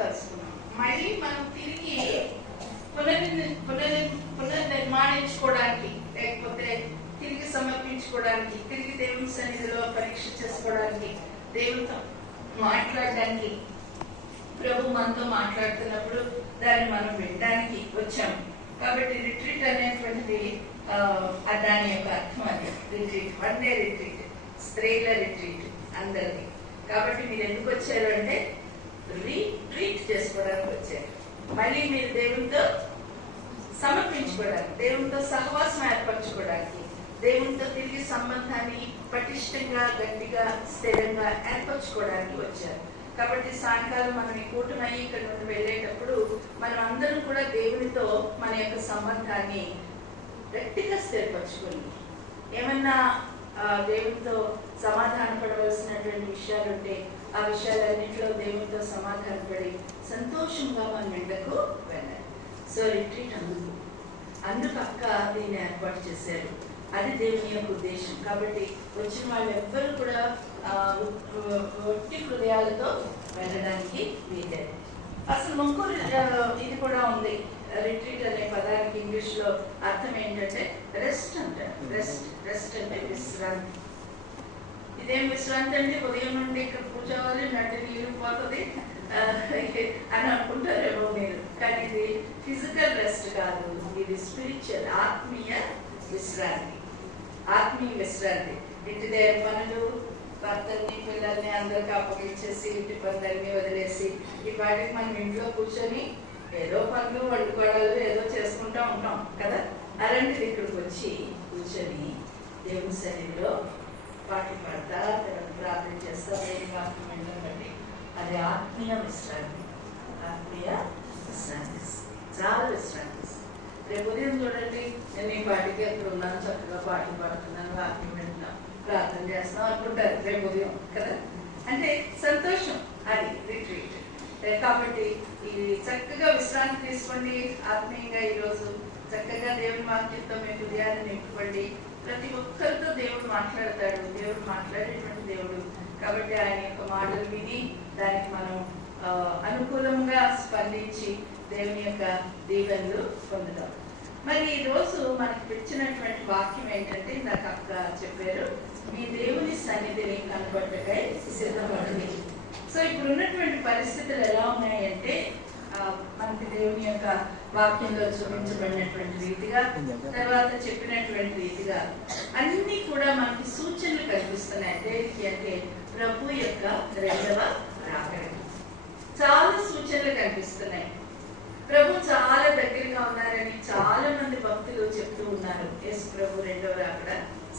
కలుసుకున్నాం. మళ్ళీ మనం తిరిగి పునర్నిర్మాణించుకోవడానికి, లేకపోతే తిరిగి సమర్పించుకోవడానికి, తిరిగి దేవుని సన్నిధిలో పరీక్ష చేసుకోవడానికి, దేవునితో మాట్లాడడానికి ప్రభు మనతో మాట్లాడుతున్నప్పుడు దాన్ని మనం వినడానికి వచ్చాము. కాబట్టి రిట్రీట్ అనేటువంటిది దాని యొక్క అర్థం అది. రిట్రీట్, వన్ డే రిట్రీట్, స్త్రీల రిట్రీట్ అందరిది. కాబట్టి మీరు ఎందుకు వచ్చారు అంటే రీట్రీట్ చేసుకోవడానికి వచ్చారు. మళ్ళీ మీరు దేవునితో సమర్పించుకోవడానికి, దేవునితో సహవాసం ఏర్పరచుకోవడానికి, దేవునితో తిరిగి సంబంధాన్ని పటిష్టంగా, గట్టిగా, స్థిరంగా ఏర్పరచుకోవడానికి వచ్చారు. కాబట్టి సాయంకాలం మనం ఈ కూటమి ఇక్కడ నుండి వెళ్ళేటప్పుడు మనం అందరం కూడా దేవునితో మన యొక్క సంబంధాన్ని గట్టిగా స్థిరపరచుకొని, ఏమన్నా దేవునితో సమాధాన పడవలసినటువంటి విషయాలు ఉంటే ఆ విషయాలన్నింటిలో దేవునితో సమాధానపడి సంతోషంగా మనం ఎండకు వెళ్ళాలి. సో రిట్రీట్ అందుకు అక్క దీన్ని ఏర్పాటు చేశారు. అది దేవుని యొక్క ఉద్దేశం. కాబట్టి వచ్చిన వాళ్ళు ఎవ్వరు కూడా ఒట్టి హృదయాలతో వెళ్ళడానికి వీలేదు. అసలు ఇంకొక ఇది కూడా ఉంది. రిట్రీట్ అనే పదానికి ఇంగ్లీష్ లో అర్థం ఏంటంటే రెస్ట్ అంటారు. రెస్ట్ అంటే విశ్రాంతి. ఇదేం విశ్రాంతి అంటే ఉదయం నుండి ఇక్కడ కూర్చోవాలి, నటి నీరు పోతుంది అని అనుకుంటారేమో మీరు. కానీ ఇది ఫిజికల్ రెస్ట్ కాదు, ఇది స్పిరిచువల్, ఆత్మీయ విశ్రాంతి. ఆత్మీయ విశ్రాంతి. ఇంటి దగ్గర పనులు, భర్తల్ని, పిల్లల్ని అందరికి అప్పగించేసి ఇంటి పనులన్నీ వదిలేసి ఈ పాటికి మనం ఇంట్లో కూర్చొని ఏదో పనులు, వండుకోవడాలు ఏదో చేసుకుంటా ఉంటాం కదా. అలాంటిది ఇక్కడికి వచ్చి కూర్చొని దేవుని సన్నిధిలో పాటలు పాడతా, ప్రార్థన చేస్తా, దేవుని వాక్యం వినడం బట్టి అది ఆత్మీయ విశ్రాంతి. ఆత్మీయ విశ్రాంతి, చాలా విశ్రాంతి. రేపు ఉదయం చూడండి, నేను ఈ పాటికి ఎక్కడ ఉన్నాను, చక్కగా పాటలు పాడుతున్నాను, వాక్యం వింటున్నాను, ప్రార్థన చేస్తున్నాం అనుకుంటారు రేపు ఉదయం కదా. అంటే సంతోషం అది రిట్రీట్. కాబట్టి ఇది చక్కగా విశ్రాంతి తీసుకోండి. ఆత్మీయంగా ఈరోజు చక్కగా దేవుని వాక్యంతో మీ హృదయాన్ని నింపుకోండి. ప్రతి ఒక్కరితో దేవుడు మాట్లాడతాడు. దేవుడు మాట్లాడేటువంటి దేవుడు. కాబట్టి ఆయన యొక్క మాటలు విని దానికి మనం అనుకూలంగా స్పందించి దేవుని యొక్క దీవెనలు పొందుతాం. మరి ఈ రోజు మనకి వచ్చినటువంటి వాక్యం ఏంటంటే, నాకు అక్క చెప్పారు, మీ దేవుని సన్నిధిని కనబడటకై సిద్ధపడింది. సో ఇప్పుడు ఉన్నటువంటి పరిస్థితులు ఎలా ఉన్నాయంటే, మనకి దేవుని యొక్క వాక్యంలో చూపించబడినటువంటి రీతిగా, తర్వాత చెప్పినటువంటి రీతిగా అన్ని కూడా మనకి సూచనలు కనిపిస్తున్నాయి. దేనికి అంటే ప్రభు యొక్క రెండవ రాకడకి చాలా సూచనలు కనిపిస్తున్నాయి. ప్రభు చాలా దగ్గరగా ఉన్నారని చాలా మంది భక్తులు చెప్తూ ఉన్నారు. యేసు ప్రభు రెండవ రాకడ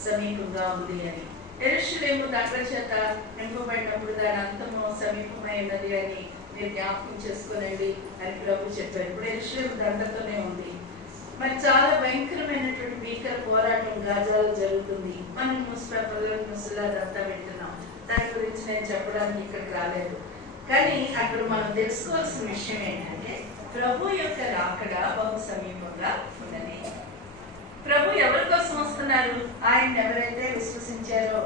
సమీపంగా ఉంది అని. యెరూషలేము దండల చేత నింపబడినప్పుడు దాని అంతము సమీపమై ఉన్నది అని మీరు జ్ఞాపకం చేసుకోనండి అని ప్రభు చెప్పారు. ఇప్పుడు యెరూషలేము దండతోనే ఉంది. మరి చాలా భయంకరమైనటువంటి భీకర పోరాటం గాజాలో జరుగుతుంది. మనం న్యూస్ పేపర్లో న్యూస్లో అదంతా వింటున్నాం. దాని గురించి నేను చెప్పడానికి ఇక్కడికి రాలేదు. కానీ అక్కడ మనం తెలుసుకోవాల్సిన విషయం ఏంటంటే, ప్రభు యొక్క రాకడ బహు సమీపంగా ఉన్నది. ప్రభు ఎవరి కోసం వస్తున్నారు? ఆయన ఎవరైతే విశ్వసించారో,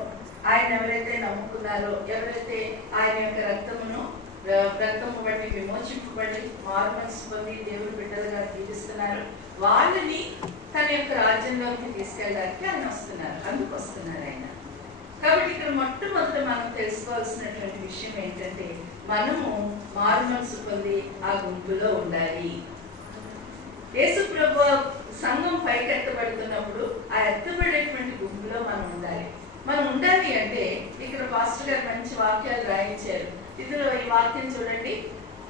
ఆయన ఎవరైతే నమ్ముకున్నారో, ఎవరైతే ఆయన యొక్క రక్తము బట్టి విమోచింపబడి మారు మనసు పొంది దేవుని బిడ్డలుగా జీవిస్తున్నారు, వాళ్ళని తన యొక్క రాజ్యంలోకి తీసుకెళ్ళడానికి ఆయన వస్తున్నారు. అందుకు వస్తున్నారు ఆయన. కాబట్టి ఇక్కడ మొట్టమొదట మనం తెలుసుకోవాల్సినటువంటి విషయం ఏంటంటే, మనము మారు మనసు పొంది ఆ గుంపులో ఉండాలి. యేసు ప్రభు సంఘం పైకి ఎత్తబడుతున్నప్పుడు ఆ ఎత్తబడేటువంటి గుంపులో మనం ఉండాలి. మనం ఉండాలి అంటే ఇక్కడ పాస్టర్ గారు మంచి వాక్యాలు రాయించారు. ఇందులో ఈ వాక్యం చూడండి.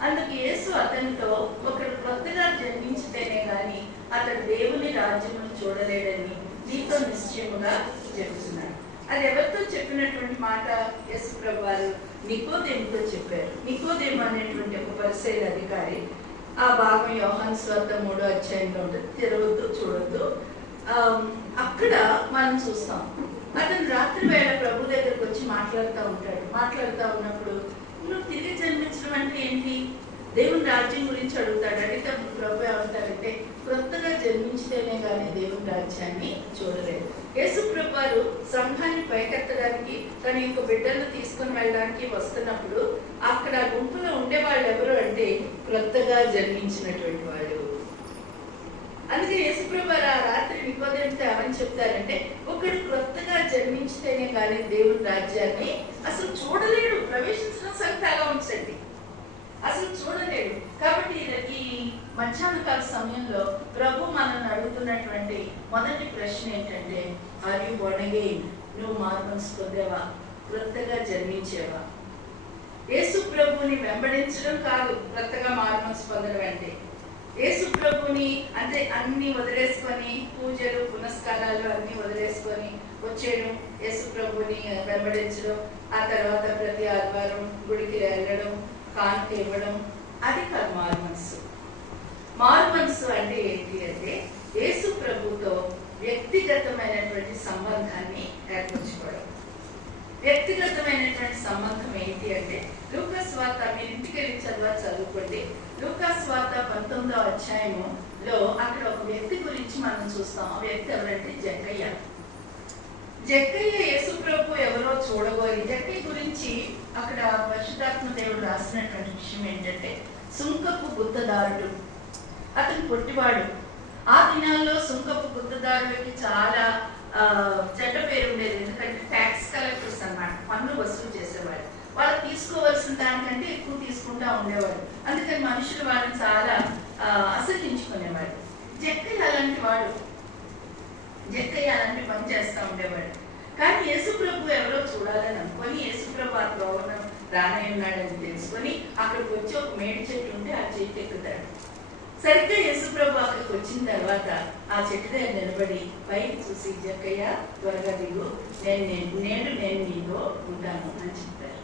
అందుకు యేసు అతనితో, ఒకరు కొత్తగా జన్మించితేనే గాని అతడు దేవుని రాజ్యమును చూడలేడని నీతో నిశ్చయముగా చెబుతున్నాడు. అది ఎవరితో చెప్పినటువంటి మాట? యేసు ప్రభు వారు నికోదేముతో చెప్పారు. నికోదేము అనేటువంటి ఒక పరిసయ్యుల అధికారి. ఆ భాగం యోహాను సువార్త 3వ అధ్యాయంలో ఉంటుంది. తెరవద్దు, చూడొద్దు. అక్కడ మనం చూస్తాం, అతను రాత్రి వేళ ప్రభు దగ్గరకు వచ్చి మాట్లాడుతూ ఉంటాడు. మాట్లాడుతూ ఉన్నప్పుడు, నువ్వు తిరిగి జన్మించడం అంటే ఏంటి, దేవుని రాజ్యం గురించి అడుగుతాడు. అడిగితే ప్రభు ఏమంటాడంటే, కొత్తగా జన్మించితేనే కానీ దేవుని రాజ్యాన్ని చూడలేదు. యేసు ప్రభు వారు సంఘాన్ని పైకెత్తడానికి, తన యొక్క బిడ్డలను తీసుకుని వెళ్ళడానికి వస్తున్నప్పుడు అక్కడ గుంపులో ఉండేవాళ్ళు ఎవరు అంటే క్రొత్తగా జన్మించినటువంటి వాళ్ళు. అందుకే యేసుప్రభు ఆ రాత్రి నికోదేముతో ఏమని చెప్తారంటే, ఒకడు క్రొత్తగా జన్మించితేనే కానీ దేవుని రాజ్యాన్ని అసలు చూడలేడు, ప్రవేశించిన సంగతి అలా ఉంచండి, అసలు చూడలేడు. కాబట్టి ఈ మధ్యాహ్న కాల సమయంలో ప్రభు మనల్ని అడుగుతున్నటువంటి మొదటి ప్రశ్న ఏంటంటే, ఆర్ యు బోర్న్ అగైన్? నువ్వు మార్మన్స్ పొందేవా? క్రొత్తగా జన్మించేవా? యేసు ప్రభుని వెంబడించడం కాదు క్రొత్తగా మార్మన్స్ పొందడం అంటే. యేసు ప్రభుని అంటే అన్ని వదిలేసుకొని, పూజలు పునస్కారాలు అన్ని వదిలేసుకొని వచ్చేయడం, యేసు ప్రభుని వెంబడించడం, ఆ తర్వాత ప్రతి ఆదివారం గుడికి వెళ్ళడం, కానుక ఇవ్వడం, అది కాదు మార్మన్స్. మార్మన్స్ అంటే ఏంటి అంటే యేసు ప్రభుతో వ్యక్తిగతమైనటువంటి సంబంధాన్ని ఏర్పరచుకోవడం. వ్యక్తిగతమైనటువంటి సంబంధం ఏంటి అంటే, లూకా సువార్త మీరు ఇంటికి వెళ్ళి చదువుకోండి. లూకా సువార్త 19వ అధ్యాయంలో అక్కడ ఒక వ్యక్తి గురించి మనం చూస్తాం. ఆ వ్యక్తి ఎవరంటే జక్కయ్య. జక్కయ్య యేసు ప్రభు ఎవరో చూడబోయి, జక్కయ్య గురించి అక్కడ పరిశుద్ధాత్మ దేవుడు రాసినటువంటి విషయం ఏంటంటే, సుంకపు గుత్తదారుడు. అతను పొట్టివాడు. ఆ దినాల్లో సుంకపు గుత్తదారులకి చాలా చెడ్డ పేరు ఉండేది. ఎందుకంటే ట్యాక్స్ కలెక్టర్స్ అన్నమాట, పన్ను వసూలు చేసేవాడు. వాళ్ళు తీసుకోవాల్సిన దానికంటే ఎక్కువ తీసుకుంటా ఉండేవాడు. అందుకని మనుషులు వాళ్ళని చాలా అసహించుకునేవాడు. జక్కయ్య అలాంటి వాడు, జక్కయ్య అలాంటి పని చేస్తూ ఉండేవాడు. కానీ యేసు ప్రభు ఎవరో చూడాలని అనుకొని, యేసు ప్రభు ఆ త్రోవన రానే ఉన్నాడని తెలుసుకొని అక్కడికి వచ్చి ఒక మేడి చెట్టు ఉంటే ఆ చెట్టు ఎక్కుతాడు. సరిగ్గా యేసు ప్రభు అక్కడికి వచ్చిన తర్వాత ఆ చెట్టు దగ్గర నిలబడి పైకి చూసి, జక్కయ్య త్వరగా దిగు, నేను నీతో ఉంటాను అని చెప్తారు.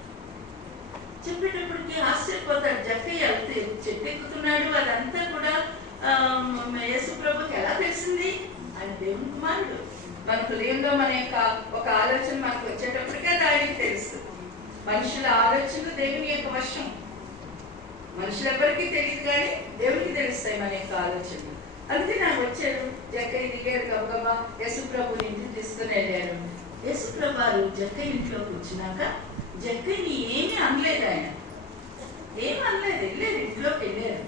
చెప్పేటప్పటికి ఆశ్చర్యపోతాడు జక్కయ్య. చెట్టు ఎక్కుతున్నాడు, అదంతా కూడా యేసు ప్రభుకి ఎలా తెలిసింది? ఆయన దేవుని కుమారుడు. మన హృదయంలో మన యొక్క ఒక ఆలోచన మనకు వచ్చేటప్పటికే ఆయనకి తెలుస్తుంది. మనుషుల ఆలోచనలు దేవుని యొక్క వశం. మనుషులెవ్వరికీ తెలియదు, కానీ దేవునికి తెలుస్తాయి మన యొక్క ఆలోచనలు. అందుకే నాకు వచ్చాడు. జక్కయ్య దిగాడు, గబగబా యేసు ప్రభుని ఇంటికి తీసుకుని వెళ్ళాడు. యేసు ప్రభు జక్కయ్య ఇంట్లో కూర్చున్నాక జక్కయ్యని ఏమీ అనలేదు. ఆయన ఏమీ అనలేదు, వెళ్ళలేదు, ఇంట్లోకి వెళ్ళారు.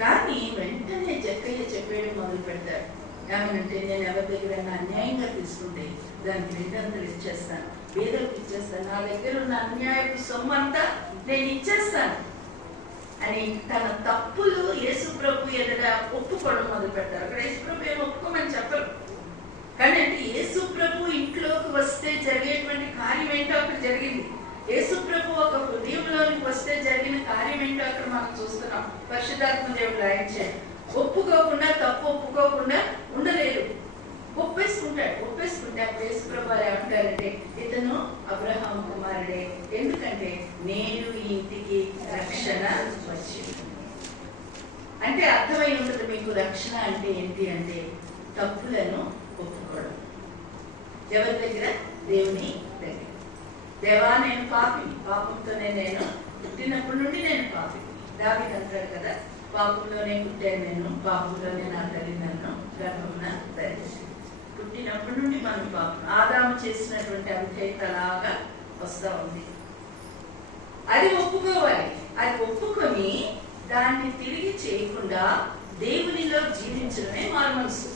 కానీ వెంటనే జక్కయ్య చెప్పేయడం మొదలు పెడతాడు. ఏమనంటే, నేను ఎవరి దగ్గర అన్యాయంగా తీసుకుంటే దానికి 2 అంతలు ఇచ్చేస్తాను, పేదలకు ఇచ్చేస్తాను, నా దగ్గర ఉన్న అన్యాయపు సొమ్ము అంతా నేను ఇచ్చేస్తాను అని తన తప్పులు యేసు ప్రభు ఎదుట ఒప్పుకోవడం మొదలు పెడతారు. అక్కడ యేసు ప్రభు ఏమి ఒప్పుకోమని చెప్పరు, కానీ అంటే యేసు ప్రభు ఇంట్లోకి వస్తే జరిగేటువంటి కార్యం ఏంటో అక్కడ జరిగింది. యేసు ప్రభు ఒక హృదయంలోనికి వస్తే జరిగిన కార్యం ఏంటో అక్కడ మనం చూస్తున్నాం. పరిశుద్ధాత్మ దేవుడు రాయించాడు. ఒప్పుకోకుండా, తప్పు ఒప్పుకోకుండా ఉండలేరు. ఒప్పేసుకుంటే అప్పుడు యేసు ప్రభు ఏమంటారంటే, ఇతను అబ్రహాం కుమారుడే, ఎందుకంటే నేను ఈ ఇంటికి రక్షణ వచ్చింది అంటే అర్థమై ఉంటుంది మీకు. రక్షణ అంటే ఏంటి అంటే తప్పులను ఒప్పుకోవడం. ఎవరి దగ్గర? దేవుని దగ్గర. దేవా, నేను పాపిని, పాపంతోనే నేను పుట్టినప్పటి నుండి నేను పాపిని. దావీదు అంటాడు కదా, పాపంలోనే పుట్టాను నేను, పాపంలోనే నా తల్లి నన్ను గర్భమున ధరించింది. పుట్టినప్పటి నుండి మనం పాపం. ఆదాము చేసినటువంటి అంతేతలాగా వస్తూ ఉంది. అది ఒప్పుకోవాలి. అది ఒప్పుకొని దాన్ని తిరిగి చేయకుండా దేవునిలో జీవించడమే మార్మనసు.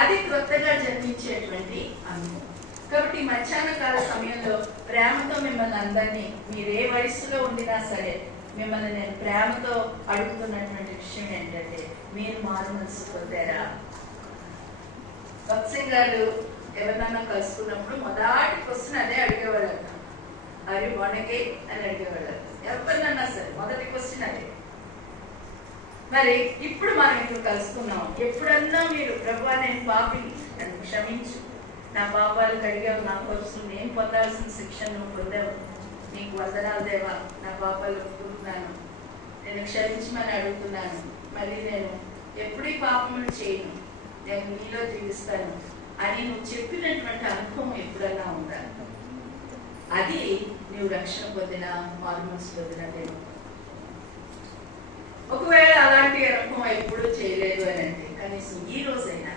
అది క్రొత్తగా జన్మించేటువంటి అనుభవం. కాబట్టి మధ్యాహ్న కాల సమయంలో ప్రేమతో మిమ్మల్ని అందరినీ, మీరు ఏ వయసులో ఉండినా సరే, మిమ్మల్ని నేను ప్రేమతో అడుగుతున్నటువంటి విషయం ఏంటంటే, మీరు మార్మనసు పొందారా? భక్సింగ్ గారు ఎవరినన్నా కలుసుకున్నప్పుడు మొదటి క్వశ్చన్ అదే అడిగేవాడు. అవి వనకే అని అడిగేవాడు. ఎవరినన్నా సరే మొదటి క్వశ్చన్ అదే. మరి ఇప్పుడు మనం ఇప్పుడు కలుసుకున్నాం. ఎప్పుడన్నా మీరు, ప్రభువా నేను పాపిని, నన్ను క్షమించు, నా పాపాలు కడిగావు, నా కోసం నేను పొందాల్సిన శిక్ష నువ్వు పొందావు, నీకు వందనాలు దేవా, నా పాపాలు ఒప్పుకుంటున్నాను, నేను క్షమించమని అడుగుతున్నాను, మళ్ళీ నేను ఎప్పుడూ పాపములు చేయను, నేను నీలో జీవిస్తాను అని నువ్వు చెప్పినటువంటి అనుభవం ఎప్పుడన్నా ఉందా? అది నువ్వు రక్షణ పొందిన, మార్మనసు పొందిన దేవుడు. ఒకవేళ అలాంటి అనుభవం ఎప్పుడూ చేయలేదు అని అంటే, కనీసం ఈ రోజైనా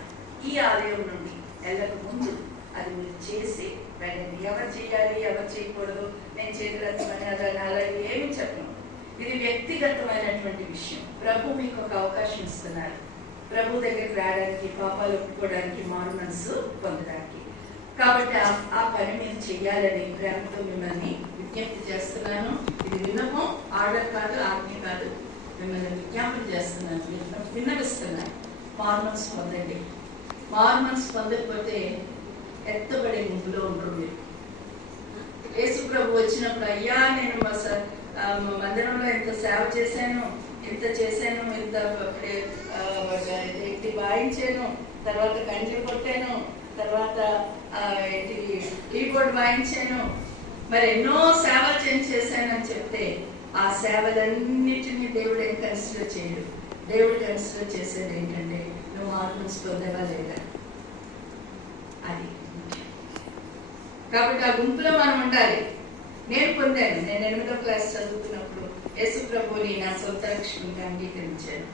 ఈ ఆలయం నుండి వెళ్ళక ముందు అది మీరు చేసి వెళ్ళండి. ఎవరు చేయాలి, ఎవరు చేయకూడదు, నేను చేతులెత్తమని అలా ఏమి చెప్పను. ఇది వ్యక్తిగతమైనటువంటి విషయం. ప్రభు మీకు ఒక అవకాశం ఇస్తున్నారు, ప్రభు దగ్గరికి రావడానికి, పాపాలు ఒప్పుకోవడానికి, మారు మనసు పొందడానికి. కాబట్టి ఆ పని మీరు చెయ్యాలని ప్రేమతో మిమ్మల్ని విజ్ఞప్తి చేస్తున్నాను. ఇది విన్నపం, ఆర్డర్ కాదు, ఆజ్ఞ కాదు. మిమ్మల్ని విజ్ఞాపన చేస్తున్నాను, విన్నవిస్తున్నాను. మారు మనసు పొందండి. మారు మనసు పొందకపోతే ఎత్తబడే గుంపులో ఉంటారు మీరు. యేసు ప్రభు వచ్చినప్పుడు, అయ్యా నేను మందిరంలో ఇంత సేవ చేశాను, ఇంత చేశాను, ఇంత ఎట్టి వాయించాను, తర్వాత గంటలు కొట్టాను, తర్వాత కీబోర్డ్ వాయించాను, మరి ఎన్నో సేవలు చేశానని చెప్తే ఆ సేవలన్నిటినీ దేవుడు ఏం కన్సిడర్ చేయడు. దేవుడు కన్సిడర్ చేసేది ఏంటంటే నువ్వు మారు మనసు పొందేవా లేదా అది. కాబట్టి ఆ గుంపులో మనం ఉండాలి. నేను పొందాను. నేను 8వ క్లాస్ చదువుతున్నప్పుడు యేసు ప్రభుని నా సొంత రక్షకునిగా అంగీకరించాను.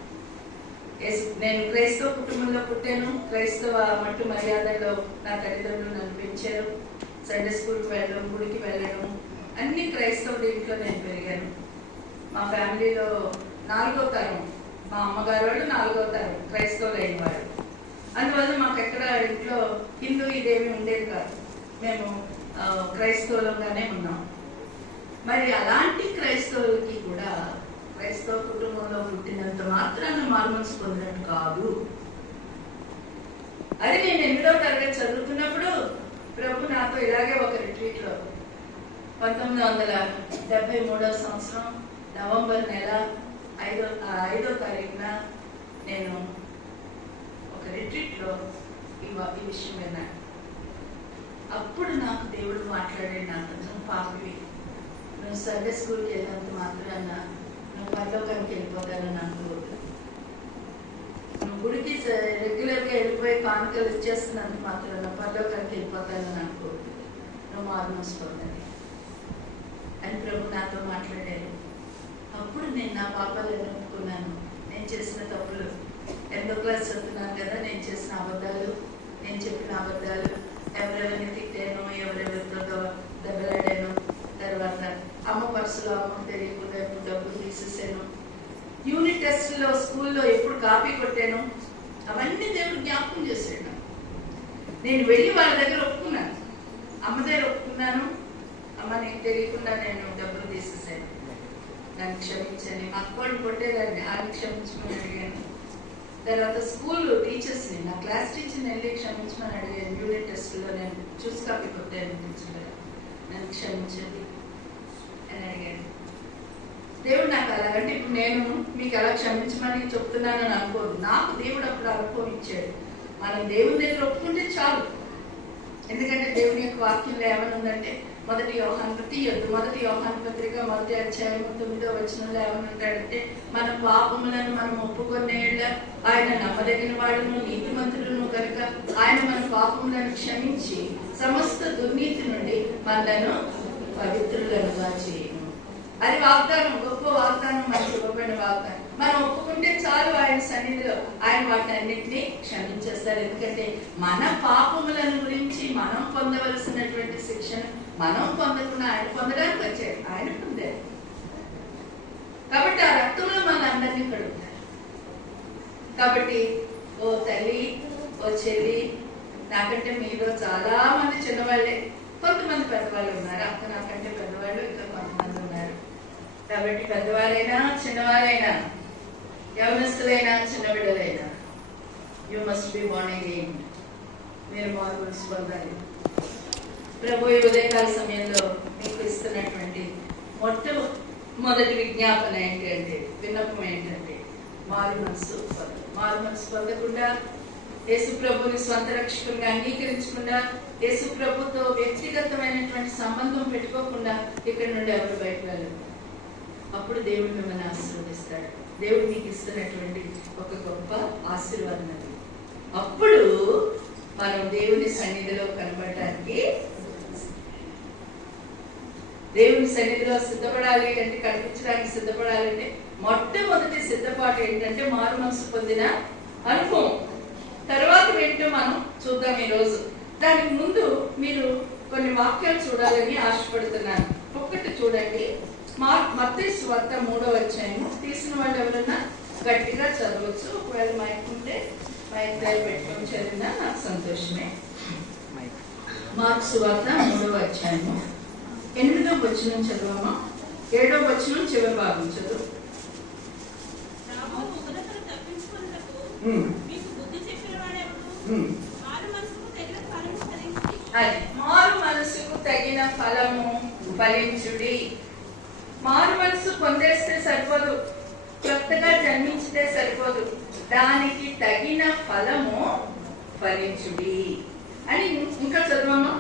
నేను క్రైస్తవ కుటుంబంలో పుట్టాను. క్రైస్తవ మట్టు మర్యాదల్లో నా తల్లిదండ్రులు నన్ను పెంచారు. సండే స్కూల్కి వెళ్ళడం, గుడికి వెళ్ళడం, అన్ని క్రైస్తవ దీంట్లో నేను పెరిగాను. మా ఫ్యామిలీలో 4వ తరం, మా అమ్మగారు వాళ్ళు 4వ తరం క్రైస్తవులు అయిన వాడు. అందువల్ల మాకు ఎక్కడ ఇంట్లో హిందూ ఇదేమి ఉండేది కాదు. మేము క్రైస్తవులుగానే ఉన్నాం. మరి అలాంటి క్రైస్తవులకి కూడా క్రైస్తవ కుటుంబంలో పుట్టినంత మాత్రాన్ని మారు మనసు పొందినట్టు కాదు. అది నేను 8వ తరగతి చదువుతున్నప్పుడు ప్రభు నాతో ఇలాగే ఒక రిట్రీట్లో 1973వ సంవత్సరం నవంబర్ నెల 5వ తారీఖున నేను ఒక రిట్రీట్లో ఈ విషయం విన్నాను. అప్పుడు నాకు దేవుడు మాట్లాడే, నాకు నువ్వు పాపివి, నువ్వు సండే స్కూల్కి వెళ్ళినంత మాత్రాన నువ్వు పరలోకానికి వెళ్ళిపోతానని అనుకోవద్దు. నువ్వు గుడికి రెగ్యులర్గా వెళ్ళిపోయి కానుకలు ఇచ్చేస్తున్నంత మాత్రాన పరలోకానికి వెళ్ళిపోతానని అనుకోవద్దు. నువ్వు మారు మనసు పొందాలి అని ప్రభు నాతో మాట్లాడారు. అప్పుడు నేను నా పాపాలు ఒప్పుకున్నాను. నేను చేసిన తప్పులు, 8వ క్లాస్ చదువుతున్నాను కదా, నేను చేసిన అబద్ధాలు, నేను చెప్పిన అబద్ధాలు, ఎవరెవరిని తిట్టాను, ఎవరెవరితో దెబ్బలాడాను, తర్వాత అమ్మ పర్సులో అమ్మకు తెలియకుండా డబ్బులు తీసేసాను, యూనిట్ టెస్ట్లో స్కూల్లో ఎప్పుడు కాపీ కొట్టాను, అవన్నీ దేవుడు జ్ఞాపకం చేశాడు. నేను వెళ్ళి వాళ్ళ దగ్గర ఒప్పుకున్నాను, అమ్మ దగ్గర ఒప్పుకున్నాను, అమ్మ నీకు తెలియకుండా నేను డబ్బులు తీసేసాను, నన్ను క్షమించని. మా అక్కని కొట్టేదాన్ని, ఆయన క్షమించమని అడిగాను. తర్వాత స్కూల్ టీచర్స్ని, నా క్లాస్ టీచర్ని వెళ్ళి క్షమించమని అడిగాను. యూనిట్ టెస్ట్లో నేను చూసి కాపీ కొట్టాను, నన్ను క్షమించండి అని అడిగాను. దేవుడు నాకు అలాగంటే ఇప్పుడు నేను మీకు ఎలా క్షమించమని చెప్తున్నానని అనుకోదు. నాకు దేవుడు అప్పుడు అనుభవం ఇచ్చాడు. మనం దేవుని దగ్గర ఒప్పుకుంటే చాలు. ఎందుకంటే దేవుని యొక్క వాక్యంలో ఏమని ఉందంటే, మొదటి యోహాను పత్రిక 1వ అధ్యాయం 9వ వచనంలో ఏమని ఉంటాడంటే, మన పాపములను మనం ఒప్పుకునే ఆయన నమ్మదగిన వాడును నీతిమంతుడును కనుక ఆయన మన పాపములను క్షమించి సమస్త దుర్నీతి నుండి మనలను పవిత్రులుగా చేయను. అది వాగ్దానం, గొప్ప వాగ్దానం, మనకి ఇవ్వబడిన వాగ్దానం. మనం ఒప్పుకుంటే చాలు ఆయన సన్నిధిలో ఆయన వాటిని అన్నింటినీ క్షమించేస్తారు. ఎందుకంటే మన పాపములను గురించి మనం పొందవలసినటువంటి శిక్షను మనం పొందకుండా ఆయన పొందడానికి వచ్చాడు, ఆయన పొందారు. కాబట్టి ఆ రక్తంలో మన అందరినీ కడుగుతారు. కాబట్టి ఓ తల్లి, ఓ చెల్లి, నాకంటే మీలో చాలా మంది చిన్నవాళ్ళే, కొంతమంది పెద్దవాళ్ళు ఉన్నారు. అక్క నాకంటే పెద్దవాళ్ళు ఇంకా కొంతమంది ఉన్నారు. కాబట్టి పెద్దవారైనా చిన్నవారైనా, యవనస్తులైనా చిన్న బిడ్డలైనా, you must be born again. మీరు మారు మనసు పొందాలి. ప్రభు ఈ ఉదయకాల సమయంలో మీకు ఇస్తున్నటువంటి మొట్టమొదటి విజ్ఞాపన ఏంటంటే, విన్నపం ఏంటంటే, మారు మనసు పొందాలి. మారు మనసు పొందకుండా, యేసు ప్రభుని స్వంత రక్షకునిగా అంగీకరించకుండా, యేసు ప్రభుతో వ్యక్తిగతమైనటువంటి సంబంధం పెట్టుకోకుండా ఇక్కడి నుండి ఎవరు బయట వెళ్ళరు. అప్పుడు దేవుడు మిమ్మల్ని ఆశీర్వదిస్తాడు. దేవుడు మీకు ఇస్తున్నటువంటి ఒక గొప్ప ఆశీర్వాదం అది. అప్పుడు మనం దేవుని సన్నిధిలో కనబడడానికి, దేవుని సన్నిధిలో సిద్ధపడాలి అంటే, కనిపించడానికి సిద్ధపడాలంటే మొట్టమొదటి సిద్ధపాటు ఏంటంటే మారు మనసు పొందిన అనుభవం. తర్వాత ఏంటో మనం చూద్దాం ఈరోజు. దానికి ముందు మీరు కొన్ని వాక్యాలు చూడాలని ఆశపడుతున్నాను. ఒక్కటి చూడండి, మత్తయి సువార్త 3వ ఎవరన్నా గట్టిగా చదవచ్చు. ఒకవేళ మైక్ ఉంటే మైక్ దగ్గర పెట్టుకొని చదివినా నాకు సంతోషమే. మార్కు సువార్త 3వ అధ్యాయము 8వ వచనం చదవమా. 7వ వచనం చివరి భాగం చదువు. అది మారు మనసుకు తగిన ఫలము ఫలించుడి. మారు మనసు పొందేస్తే సరిపోదు, కొత్తగా జన్మించితే సరిపోదు, దానికి తగిన ఫలము ఫలించుడి అని ఇంకా చదవమా.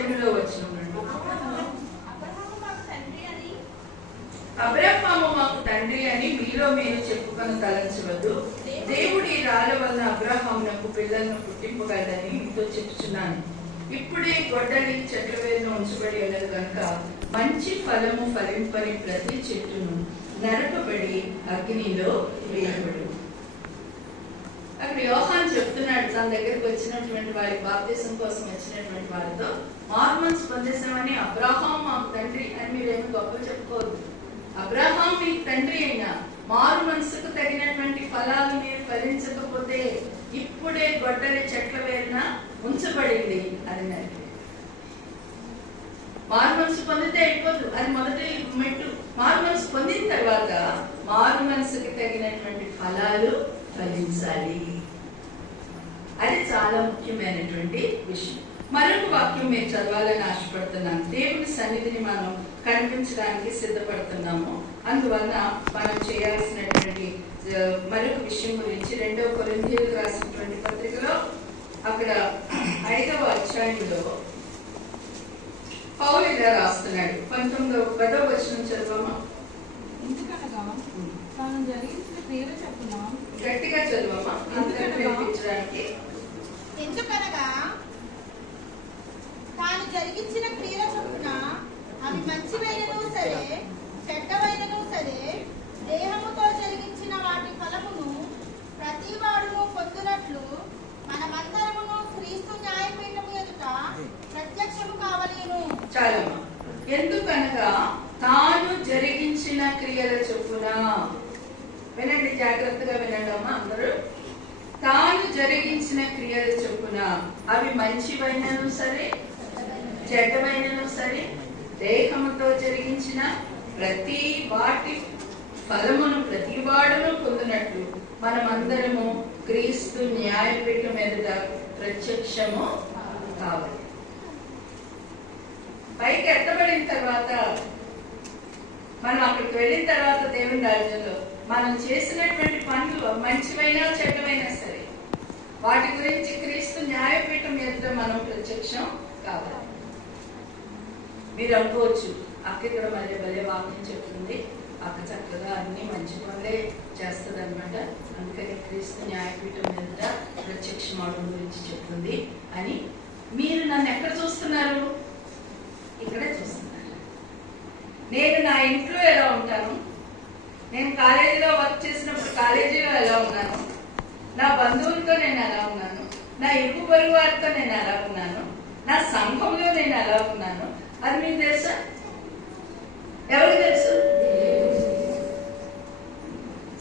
8వ వచనం నుండి అబ్రహాము మాకు తండ్రి అని మీలో మీరు చెప్పుకొని తలంచవద్దు. దేవుడి రాళ్ళ వలన అబ్రహామునకు పిల్లలను పుట్టింపగలదని మీతో చెప్పుచున్నాను. ఇప్పుడే గొడ్డలి చెట్ల వేరును ఉంచబడి ఉన్నది కనుక మంచి ఫలము ఫలింపని ప్రతి చెట్టును నరకబడి అగ్నిలో వేయబడు. అక్కడ యోహాను చెప్తున్నాడు తన దగ్గరకు వచ్చినటువంటి వారి బాప్తిసం కోసం వచ్చినటువంటి వారితో, మారు మనసు పొందేసామని అబ్రహాం మాకు తండ్రి అని మీరేమో గొప్పలు చెప్పుకోవద్దు. అబ్రహాం మీకు తండ్రి అయినా మారు మనసుకు తగినటువంటి ఫలాలు మీరు ఫలించకపోతే ఇప్పుడే గొడ్డలి చెట్ల వేరున ఉంచబడింది అది నరికి. మారు మనసు పొందితే అయిపోదు, అది మొదటి మెట్టు. మారు మనసు పొందిన తర్వాత మారు మనసుకి తగినటువంటి ఫలాలు ఫలించాలి. అది చాలా ముఖ్యమైనటువంటి విషయం. మరొక వాక్యం మేము చదవాలని ఆశపడుతున్నాను. దేవుని సన్నిధిని మనం కనిపించడానికి సిద్ధపడుతున్నాము. అందువలన మనం చేయాల్సినటువంటి మరొక విషయం గురించి 2వ కొరింథీయులకు రాసినటువంటి పత్రికలో అక్కడ 5వ అధ్యాయంలో పౌలు ఇలా రాస్తున్నాడు. 19వ వచనం చదవమా. గట్టిగా చదవమా వినిపించడానికి. ఎందుకనగా తాను జరిగించిన క్రియల చొప్పున అవి మంచివైనను సరే చెడ్డవైనను సరే దేహముతో జరిగించిన వాటి ఫలమును ప్రతి వాడును పొందునట్లు మనమందరమును క్రీస్తు న్యాయపీఠము ఎదుట ప్రత్యక్షము కావలేను. చాలమ్మా. ఎందుకనగా తాను జరిగించిన క్రియల చొప్పున, వినండి జాగ్రత్తగా వినండి అమ్మా అందరూ. తాను జరిగించిన క్రియల చొప్పున అవి మంచివైనను సరే చెడ్డమైనను సరే దేహముతో జరిగించిన ప్రతి వాటి ఫలమును ప్రతి వాడును పొందినట్లు మనమందరము క్రీస్తు న్యాయపీఠం ఎదుట ప్రత్యక్షము కావాలి. పైకి ఎత్తబడిన తర్వాత మనం అక్కడికి వెళ్ళిన తర్వాత దేవుని రాజ్యంలో మనం చేసినటువంటి పనులు మంచివైనా చెడ్డమైనా సరే వాటి గురించి క్రీస్తు న్యాయపీఠం ఎదుట మనం ప్రత్యక్షం కావాలి. మీరు అనుకోవచ్చు, అక్క ఇక్కడ మళ్ళీ భలే వాక్యం చెప్తుంది, అక్క చక్కగా అన్ని మంచి పనులే చేస్తుంది అనమాట, అందుకని క్రీస్తు న్యాయపీఠం ఎదుట ప్రత్యక్షం అవడం గురించి చెప్తుంది అని మీరు నన్ను ఎక్కడ చూస్తున్నారు? ఇక్కడే చూస్తున్నారు. నేను నా ఇంట్లో ఎలా ఉంటాను, నేను కాలేజీలో వర్క్ చేసినప్పుడు కాలేజీలో ఎలా ఉన్నాను, నా బంధువులతో నేను ఎలా ఉన్నాను, నా ఇరుగు పొరుగు వారితో నేను ఎలా ఉన్నాను, నా సంఘంలో నేను ఎలా ఉన్నాను, అది మీకు తెలుసా? ఎవరికి తెలుసు?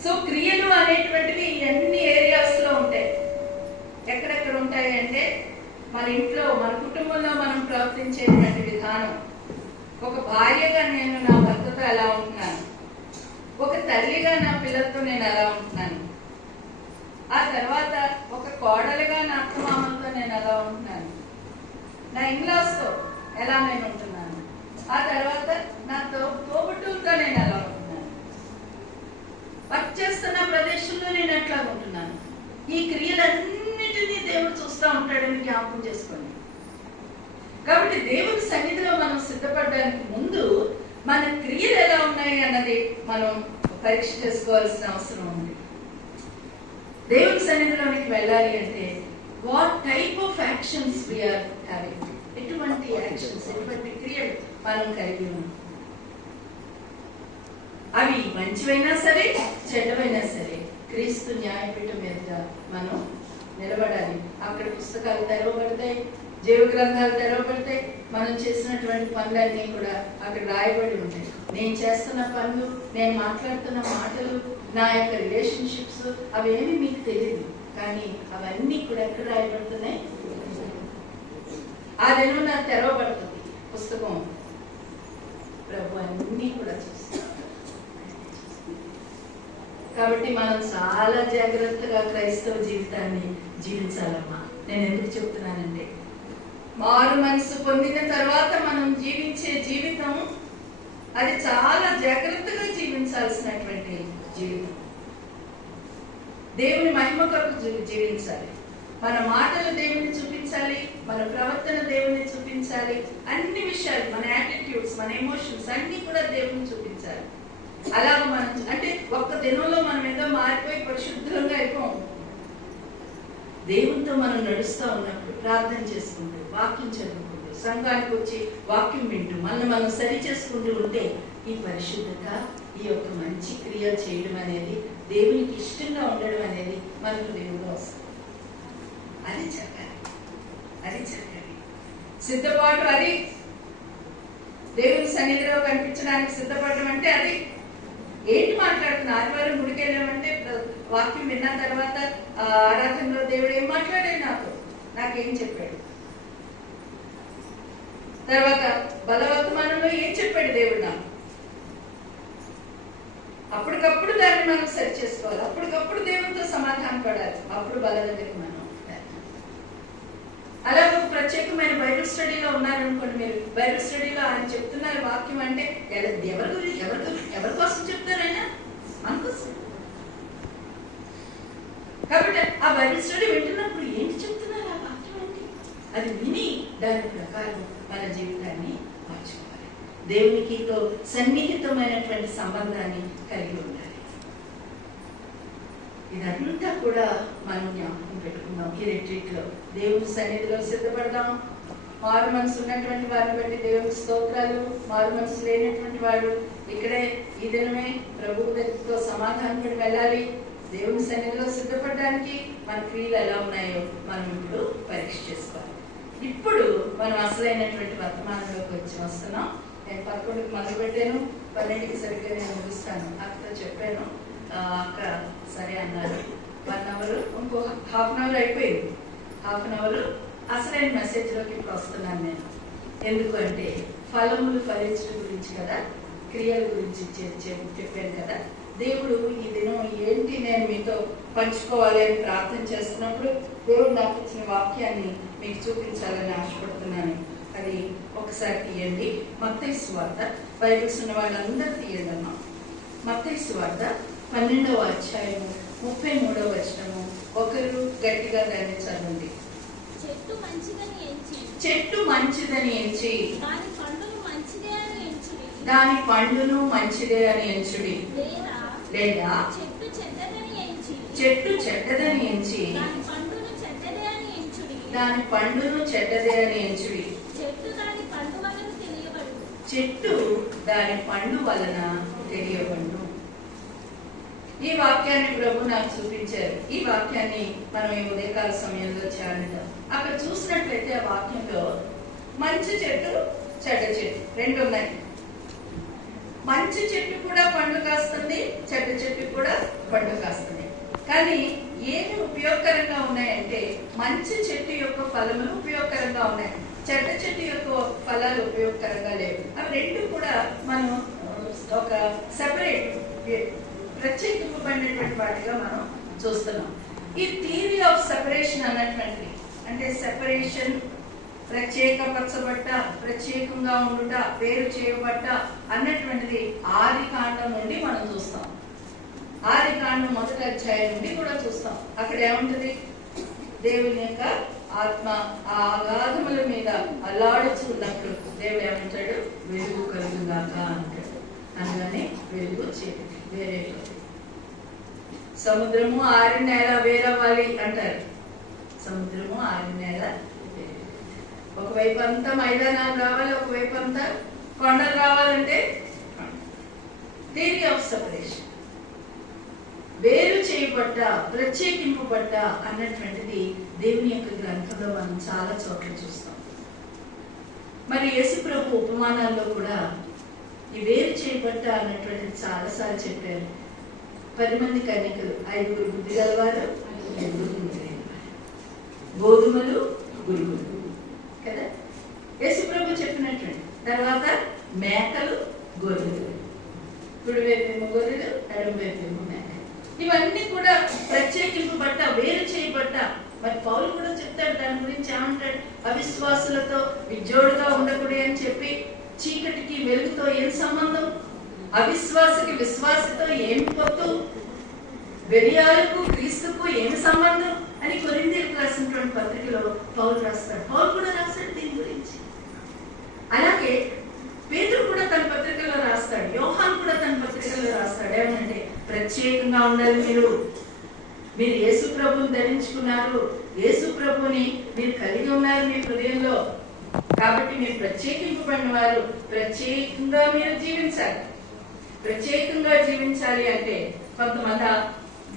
సో క్రియలు అనేటువంటివి అన్ని ఏరియాస్ లో ఉంటాయి. ఎక్కడెక్కడ ఉంటాయి అంటే మన ఇంట్లో, మన కుటుంబంలో మనం ప్రవర్తించేటువంటి విధానం. ఒక భార్యగా నేను నా భర్తతో ఎలా ఉంటున్నాను, ఒక తల్లిగా నా పిల్లలతో నేను ఎలా ఉంటున్నాను, ఆ తర్వాత ఒక కోడలుగా నా అత్తమామలతో నేను ఎలా ఉంటున్నాను, నా ఇన్లాస్ తో ఎలా నేను ఉంటున్నాను, ఆ తర్వాత నా తోబుట్టులతో నేను ఎలా ఉంటున్నాను, వర్క్ చేస్తున్న ప్రదేశంలో నేను ఎట్లా ఉంటున్నాను. ఈ క్రియలన్నిటినీ దేవుడు చూస్తూ ఉంటాడని జ్ఞాపకం చేసుకోండి. కాబట్టి దేవుని సన్నిధిలో మనం సిద్ధపడడానికి ముందు మన క్రియలు ఎలా ఉన్నాయి అన్నది మనం పరీక్ష చేసుకోవాల్సిన అవసరం ఉంది. దేవుని సన్నిధిలోనికి వెళ్ళాలి అంటే what type of actions we are having, ఎటువంటి యాక్షన్స్, ఎటువంటి క్రియలు మనం కలిగి ఉన్నాం. అవి మంచివైనా సరే చెడ్డమైనా సరే క్రీస్తు న్యాయపీఠం మీద మనం నిలబడాలి. అక్కడ పుస్తకాలు తెరవబడతాయి, జీవ గ్రంథాలు తెరవబడతాయి, మనం చేసినటువంటి పనులన్నీ కూడా అక్కడ రాయబడి ఉంటాయి. నేను చేస్తున్న పనులు, నేను మాట్లాడుతున్న మాటలు, నా యొక్క రిలేషన్షిప్స్ అవేమి మీకు తెలియదు, కానీ అవన్నీ కూడా ఎక్కడ రాయబడుతున్నాయి? ఆ దినం నాకు తెరవబడుతుంది పుస్తకం. ప్రభు అన్నీ కూడా చూస్తాం. కాబట్టి మనం చాలా జాగ్రత్తగా క్రైస్తవ జీవితాన్ని జీవించాలమ్మా. నేను ఎందుకు చెప్తున్నానంటే, మారు మనసు పొందిన తర్వాత మనం జీవించే జీవితం అది చాలా జాగ్రత్తగా జీవించాల్సినటువంటి జీవితం. దేవుని మహిమ కొరకు జీవించాలి. మన మాటలు దేవుని చూపించాలి, మన ప్రవర్తన దేవుని చూపించాలి. అన్ని విషయాలు, మన యాటిట్యూడ్స్, మన ఎమోషన్స్ అన్ని కూడా దేవుని చూపించాలి. అలాగ మనం అంటే ఒక్క దినంలో మనం ఏదో మారిపోయి పరిశుద్ధంగా అయిపోం. దేవునితో మనం నడుస్తూ ఉన్నప్పుడు, ప్రార్థన చేసుకుంటూ, వాక్యం చదువుకుంటూ, సంఘానికి వచ్చి వాక్యం వింటూ మనం సరి చేసుకుంటూ ఉంటే ఈ పరిశుద్ధత, ఈ యొక్క మంచి క్రియలు చేయడం అనేది, దేవునికి ఇష్టంగా ఉండడం అనేది మనకు దేవుడు వస్తుంది. అది చెప్పాలి, అది చెప్పాలి. సిద్ధపాటు, అది దేవుని సన్నిధిలో కనిపించడానికి సిద్ధపడడం అంటే అది. ఏంటి మాట్లాడుతున్నా? ఆదివారం గుడికి వెళ్ళామంటే వాక్యం విన్న తర్వాత ఆరాధనలో దేవుడు ఏం మాట్లాడాడు నాకేం చెప్పాడు? తర్వాత బలవర్తమానంలో ఏం చెప్పాడు దేవుడు నాకు? అప్పటికప్పుడు దాన్ని మనం సరి చేసుకోవాలి. అప్పటికప్పుడు దేవునితో సమాధానం పడాలి. అప్పుడు బల దగ్గరికి మనం. అలా ఒక ప్రత్యేకమైన బైబిల్ స్టడీలో ఉన్నారనుకోండి, మీరు బైబిల్ స్టడీలో ఆయన చెప్తున్నారు వాక్యం అంటే ఎవరి కోసం చెప్తారైనా? మన కోసం. కాబట్టి ఆ బైబిల్ స్టడీ వింటున్నప్పుడు ఏంటి చెప్తున్నారు ఆ వాక్యం అంటే అది విని దాని ప్రకారం మన జీవితాన్ని మార్చుకోవాలి. దేవునికితో సన్నిహితమైనటువంటి సంబంధాన్ని కలిగి ఉండాలి. ఇదంతా కూడా మనం జ్ఞాపకం పెట్టుకుందాం. ఈ రిట్రీట్ లో దేవుని సన్నిధిలో సిద్ధపడదాం. మారు మనసు ఉన్నటువంటి వారిని బట్టి దేవునికి స్తోత్రాలు. మారు మనసు లేనటువంటి వాడు ఇక్కడే ఈ దినమే ప్రభువు దగ్గరతో సమాధానం పడి వెళ్ళాలి. దేవుని సన్నిధిలో సిద్ధపడడానికి మన క్రియలు ఎలా ఉన్నాయో మనం ఇప్పుడు పరీక్ష చేసుకోవాలి. ఇప్పుడు మనం అసలైనటువంటి వర్తమానంలోకి వస్తున్నాం. నేను 11కి మొదలు పెట్టాను, 12కి సరిగ్గా నేను ముగిస్తాను. అక్కతో చెప్పాను, అక్క సరే అన్నారు. 1 అవర్, ఇంకో హాఫ్ అన్ అవర్ అయిపోయింది. హాఫ్ అన్ అవర్ అసలైన మెసేజ్లోకి ఇప్పుడు వస్తున్నాను నేను. ఎందుకు అంటే ఫలములు ఫలించడం గురించి కదా, క్రియల గురించి చెప్పాను కదా. దేవుడు ఈ దినం ఏంటి నేను మీతో పంచుకోవాలి అని ప్రార్థన చేస్తున్నప్పుడు దేవుడు నాకు ఇచ్చిన వాక్యాన్ని మీకు చూపించాలని ఆశపడుతున్నాను. అది ఒకసారి తీయండి. మత్తయి సువార్త, బైబిల్స్ ఉన్న వాళ్ళందరూ తీయండి అమ్మా. మత్తయి సువార్త 12వ అధ్యాయము 33వ వచనము. ఒకరు గట్టిగా దాన్ని చదవండి. చెట్టు మంచిదని ఎంచి దాని పండును మంచిదే అని ఎంచుడి, లేదా చెట్టు చెడ్డదని ఎంచి దాని పండును చెడ్డదే అని ఎంచుడి. చెట్టు దాని పండు వలన తెలియబడును. ఈ వాక్యాన్ని ప్రభు నాకు చూపించారు. ఈ వాక్యాన్ని మనం ఈ ఉదయకాల సమయంలో చేద్దాం. అక్కడ చూసినట్లయితే ఆ వాక్యంలో మంచి చెట్టు, చెడ్డ చెట్టు రెండు ఉన్నాయి. మంచి చెట్టు కూడా పండు కాస్తుంది, చెడ్డ చెట్టు కూడా పండు కాస్తుంది. కానీ ఏమి ఉపయోగకరంగా ఉన్నాయంటే మంచి చెట్టు యొక్క ఫలములు ఉపయోగకరంగా ఉన్నాయి, చెడ్డ చెట్టు యొక్క ఫలాలు ఉపయోగకరంగా లేవు. అవి రెండు కూడా మనం ఒక సెపరేట్ ప్రత్యేకింపబడినటువంటి వాటిగా మనం చూస్తున్నాం. ఈ థియరీ ఆఫ్ సెపరేషన్ అన్నటువంటిది అంటే సెపరేషన్, ప్రత్యేకపరచబట్ట, ప్రత్యేకంగా ఉండుట, వేరు చేయబట్ట అన్నటువంటిది ఆది కాండం నుండి మనం చూస్తాం. ఆది కాండం 1వ అధ్యాయం నుండి కూడా చూస్తాం. అక్కడ ఏముంటది? దేవుని యొక్క ఆత్మ ఆ అగాధముల మీద అల్లాడుచున్నప్పుడు దేవుడు ఏమంటాడు? వెలుగు కలుగుగాక అంటాడు. అనగానే వెలుగు చీకటి వేరేటది. సముద్రము ఆరిన నేల వేరవ్వాలి అంటారు. సముద్రము ఆరిన నేల, ఒకవైపు అంతా మైదానాలు రావాలి, ఒకవైపు అంతా కొండలు రావాలంటే థియరీ ఆఫ్ సెపరేషన్, వేరు చేయబడ్డ, ప్రత్యేకింపబడ్డ అన్నటువంటిది దేవుని యొక్క గ్రంథంలో మనం చాలా చోట్ల చూస్తాం. మరి యేసు ప్రభు ఉపమానాల్లో కూడా ఈ వేరు చేయబట్ట అన్నటువంటిది చాలాసార్లు చెప్పారు. 10 మంది కన్యకలు, 5 బుద్ధి గలవారు, 5 బుద్ధి లేనివారు, గోధుమలు గురుగులు కదా యేసుప్రభు చెప్పినటువంటి. తర్వాత మేకలు గొర్రెలు, కుడి వైపేమో గొర్రెలు, ఎడమ వైపేమో మేకలు. ఇవన్నీ కూడా ప్రత్యేకింపబడ్డ, వేరు చేయబడ్డ. మరి పౌలు కూడా చెప్తాడు దాని గురించి, ఏమంటాడు? అవిశ్వాసులతో విజోడుగా ఉండకూడదు అని చెప్పి, చీకటికి వెలుగుతో ఏం సంబంధం? అవిశ్వాసకి విశ్వాసతో ఏం పొత్తు? బెలియాలకు క్రీస్తుకు ఏమి సంబంధం అని కొరింథీయులకు రాసినటువంటి పత్రికలో పౌలు రాస్తాడు. పౌలు కూడా రాస్తాడు దీని గురించి. అలాగే పేతురు కూడా తన పత్రికలో రాస్తాడు, యోహాను కూడా తన పత్రికలో రాస్తాడు. ఏమంటే ప్రత్యేకంగా ఉండాలి. మీరు యేసు ప్రభుని ధరించుకున్నారు, యేసు ప్రభుని మీరు కలిగి ఉన్నారు మీ హృదయంలో. కాబట్టి మీరు ప్రత్యేకింపబడిన వారు, ప్రత్యేకంగా మీరు జీవించాలి. ప్రత్యేకంగా జీవించాలి అంటే కొంతమంది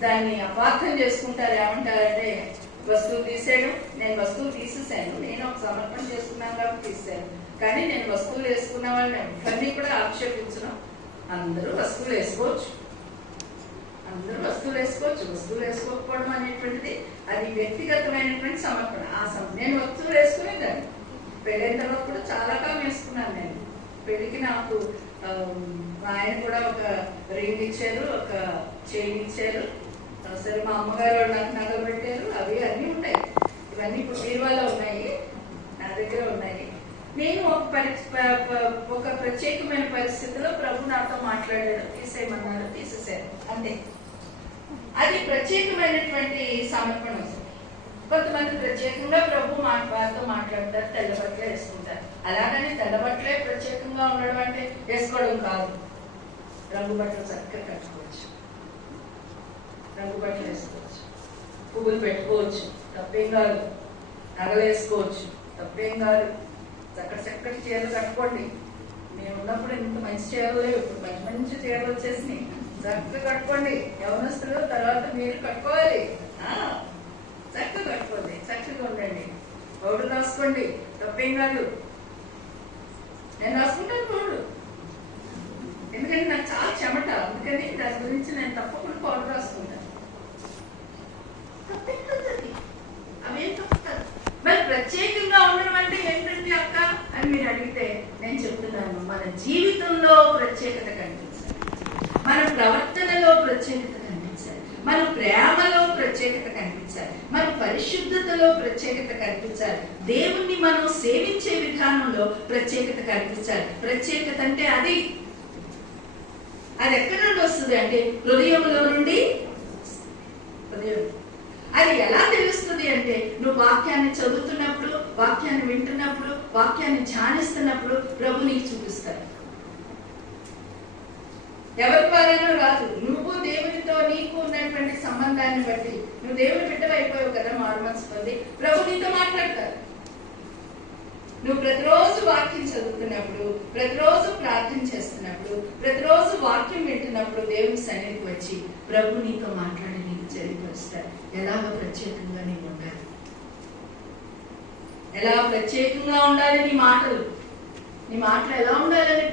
దాన్ని అపార్థం చేసుకుంటారు. ఏమంటారంటే వస్తువులు తీసాను, నేను వస్తువులు తీసేసాను, నేను ఒక సమర్పణ చేసుకున్నాను కాబట్టి తీసాను, కానీ నేను వస్తువులు వేసుకున్న వాళ్ళని ఎవరిని కూడా ఆక్షేపించను. అందరూ వస్తువులు వేసుకోవచ్చు, అందరూ వస్తువులు వేసుకోవచ్చు. వస్తువులు వేసుకోకపోవడం అనేటువంటిది అది వ్యక్తిగతమైనటువంటి సమర్పణ. నేను వస్తువులు వేసుకునేదాన్ని. పెళ్ళైన తర్వాత కూడా చాలా కాలం వేసుకున్నాను. నేను పెళ్లికి నాకు ఆయన కూడా ఒక రింగ్ ఇచ్చారు, ఒక చైన్ ఇచ్చారు. సరే మా అమ్మగారు నాకు నగలు పెట్టారు, అవి అన్నీ ఉంటాయి. ఇవన్నీ ఇప్పుడు బీరువాలో ఉన్నాయి, నా దగ్గర ఉన్నాయి. నేను ఒక ప్రత్యేకమైన పరిస్థితిలో ప్రభు నాతో మాట్లాడారు, తీసేయమన్నారు, తీసేసారు, అంతే. అది ప్రత్యేకమైనటువంటి సమర్పణ. కొంతమంది ప్రత్యేకంగా ప్రభు వారితో మాట్లాడతారు, తెల్లబట్టలే వేసుకుంటారు. అలాగని తెల్లబట్టలే ప్రత్యేకంగా ఉండడం అంటే వేసుకోవడం కాదు. రంగు బట్టలు చక్కగా కట్టుకోవచ్చు, రంగు బట్టలు వేసుకోవచ్చు, పువ్వులు పెట్టుకోవచ్చు, తప్పేం కాదు. నగలు వేసుకోవచ్చు, తప్పేం కాదు. చక్కటి చీరలు కట్టుకోండి. మేము ఉన్నప్పుడు ఇంత మంచి చీరలు లేవు, ఇప్పుడు మంచి మంచి చీరలు వచ్చేసినాయి. చక్కగా కట్టుకోండి. యవనస్తులు తర్వాత మీరు కట్టుకోవాలి, చక్కగా కట్టుకోండి, చక్కగా ఉండండి. పౌడర్ రాసుకోండి, తప్పేం కాదు. నేను రాసుకుంటాను పౌడర్, ఎందుకంటే నాకు చాలా చెమట, అందుకని దాని గురించి నేను తప్పకుండా పౌడర్ రాసుకుంటాను. తప్పేం కాదు, అవేం తప్పు కాదు. మరి ప్రత్యేకంగా ఉండడం అంటే ఏంటంటే అక్క అని మీరు అడిగితే నేను చెప్తున్నాను, మన జీవితంలో ప్రత్యేకత కనిపించాలి, మన ప్రవర్తనలో ప్రత్యేకత కనిపించాలి, మన ప్రేమలో ప్రత్యేకత కనిపించాలి, మన పరిశుద్ధతలో ప్రత్యేకత కనిపించాలి, దేవుణ్ణి మనం సేవించే విధానంలో ప్రత్యేకత కనిపించాలి. ప్రత్యేకత అంటే అది ఎక్కడి నుండి వస్తుంది అంటే హృదయంలో నుండి. హృదయం అది ఎలా తెలుస్తుంది అంటే నువ్వు వాక్యాన్ని చదువుతున్నప్పుడు, వాక్యాన్ని వింటున్నప్పుడు, వాక్యాన్ని ధ్యానిస్తున్నప్పుడు ప్రభు నీకు చూపిస్తాడు. ఎవరి ద్వారానో రాదు, నువ్వు దేవునితో నీకు ఉన్నటువంటి సంబంధాన్ని బట్టి. నువ్వు దేవుని బిడ్డలు అయిపోయావు కదా, మారు మనసు పొంది, ప్రభు నీతో మాట్లాడతారు. నువ్వు ప్రతిరోజు వాక్యం చదువుతున్నప్పుడు, ప్రతిరోజు ప్రార్థన చేస్తున్నప్పుడు, ప్రతిరోజు వాక్యం వింటున్నప్పుడు దేవుని సన్నిధికి వచ్చి ప్రభు నీతో మాట్లాడి నీకు తెలియపరుస్తాడు. ఎలాగ ప్రత్యేకంగా నీవు ఉండాలి, ఎలా ప్రత్యేకంగా ఉండాలి నీ మాటలు ఎలా ఉండాలని